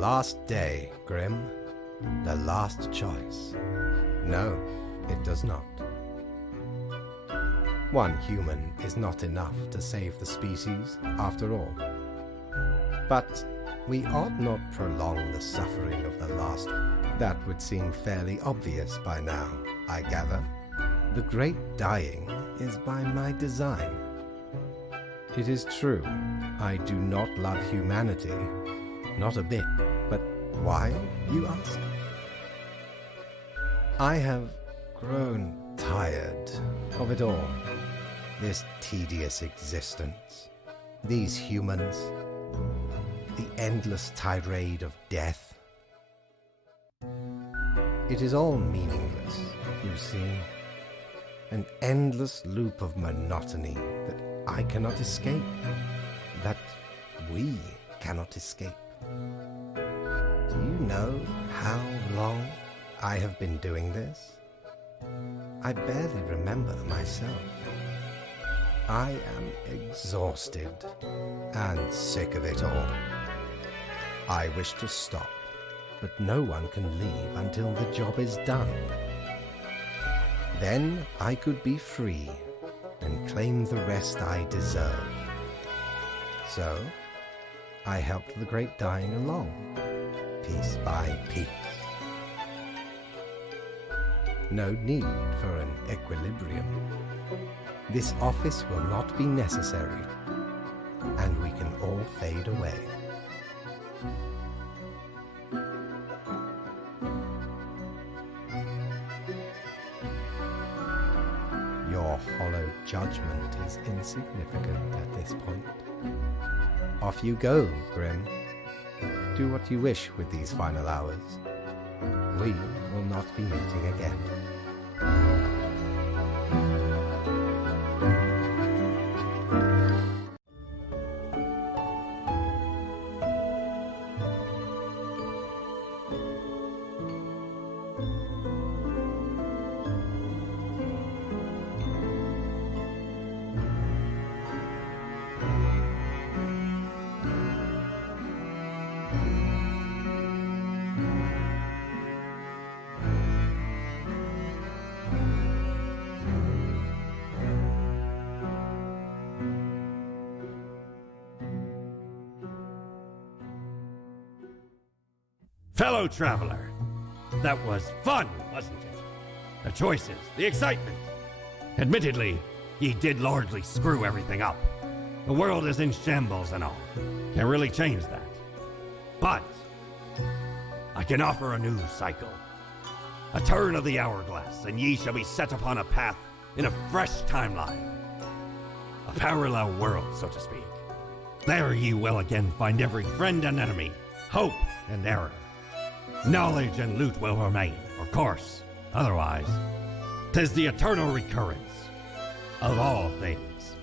last day, Grim. The last choice. No, it does not. One human is not enough to save the species, after all. But we ought not prolong the suffering of the last. That would seem fairly obvious by now, I gather. The great dying is by my design. It is true, I do not love humanity, not a bit, but why, you ask? I have grown tired of it all. This tedious existence, these humans, the endless tirade of death. It is all meaningless, you see. An endless loop of monotony that I cannot escape, that we cannot escape. Do you know how long I have been doing this? I barely remember myself. I am exhausted and sick of it all. I wish to stop, but no one can leave until the job is done. Then I could be free and claim the rest I deserve. So, I helped the great dying along, piece by piece. No need for an equilibrium. This office will not be necessary, and we can all fade away. Your hollow judgment is insignificant at this point. Off you go, Grim. Do what you wish with these final hours. We will not be meeting again. Fellow traveler, that was fun, wasn't it? The choices, the excitement. Admittedly, ye did largely screw everything up. The world is in shambles and all. Can't really change that. But I can offer a new cycle. A turn of the hourglass, and ye shall be set upon a path in a fresh timeline. A parallel world, so to speak. There ye will again find every friend and enemy, hope and error. Knowledge and loot will remain, of course. Otherwise, 'tis the eternal recurrence of all things.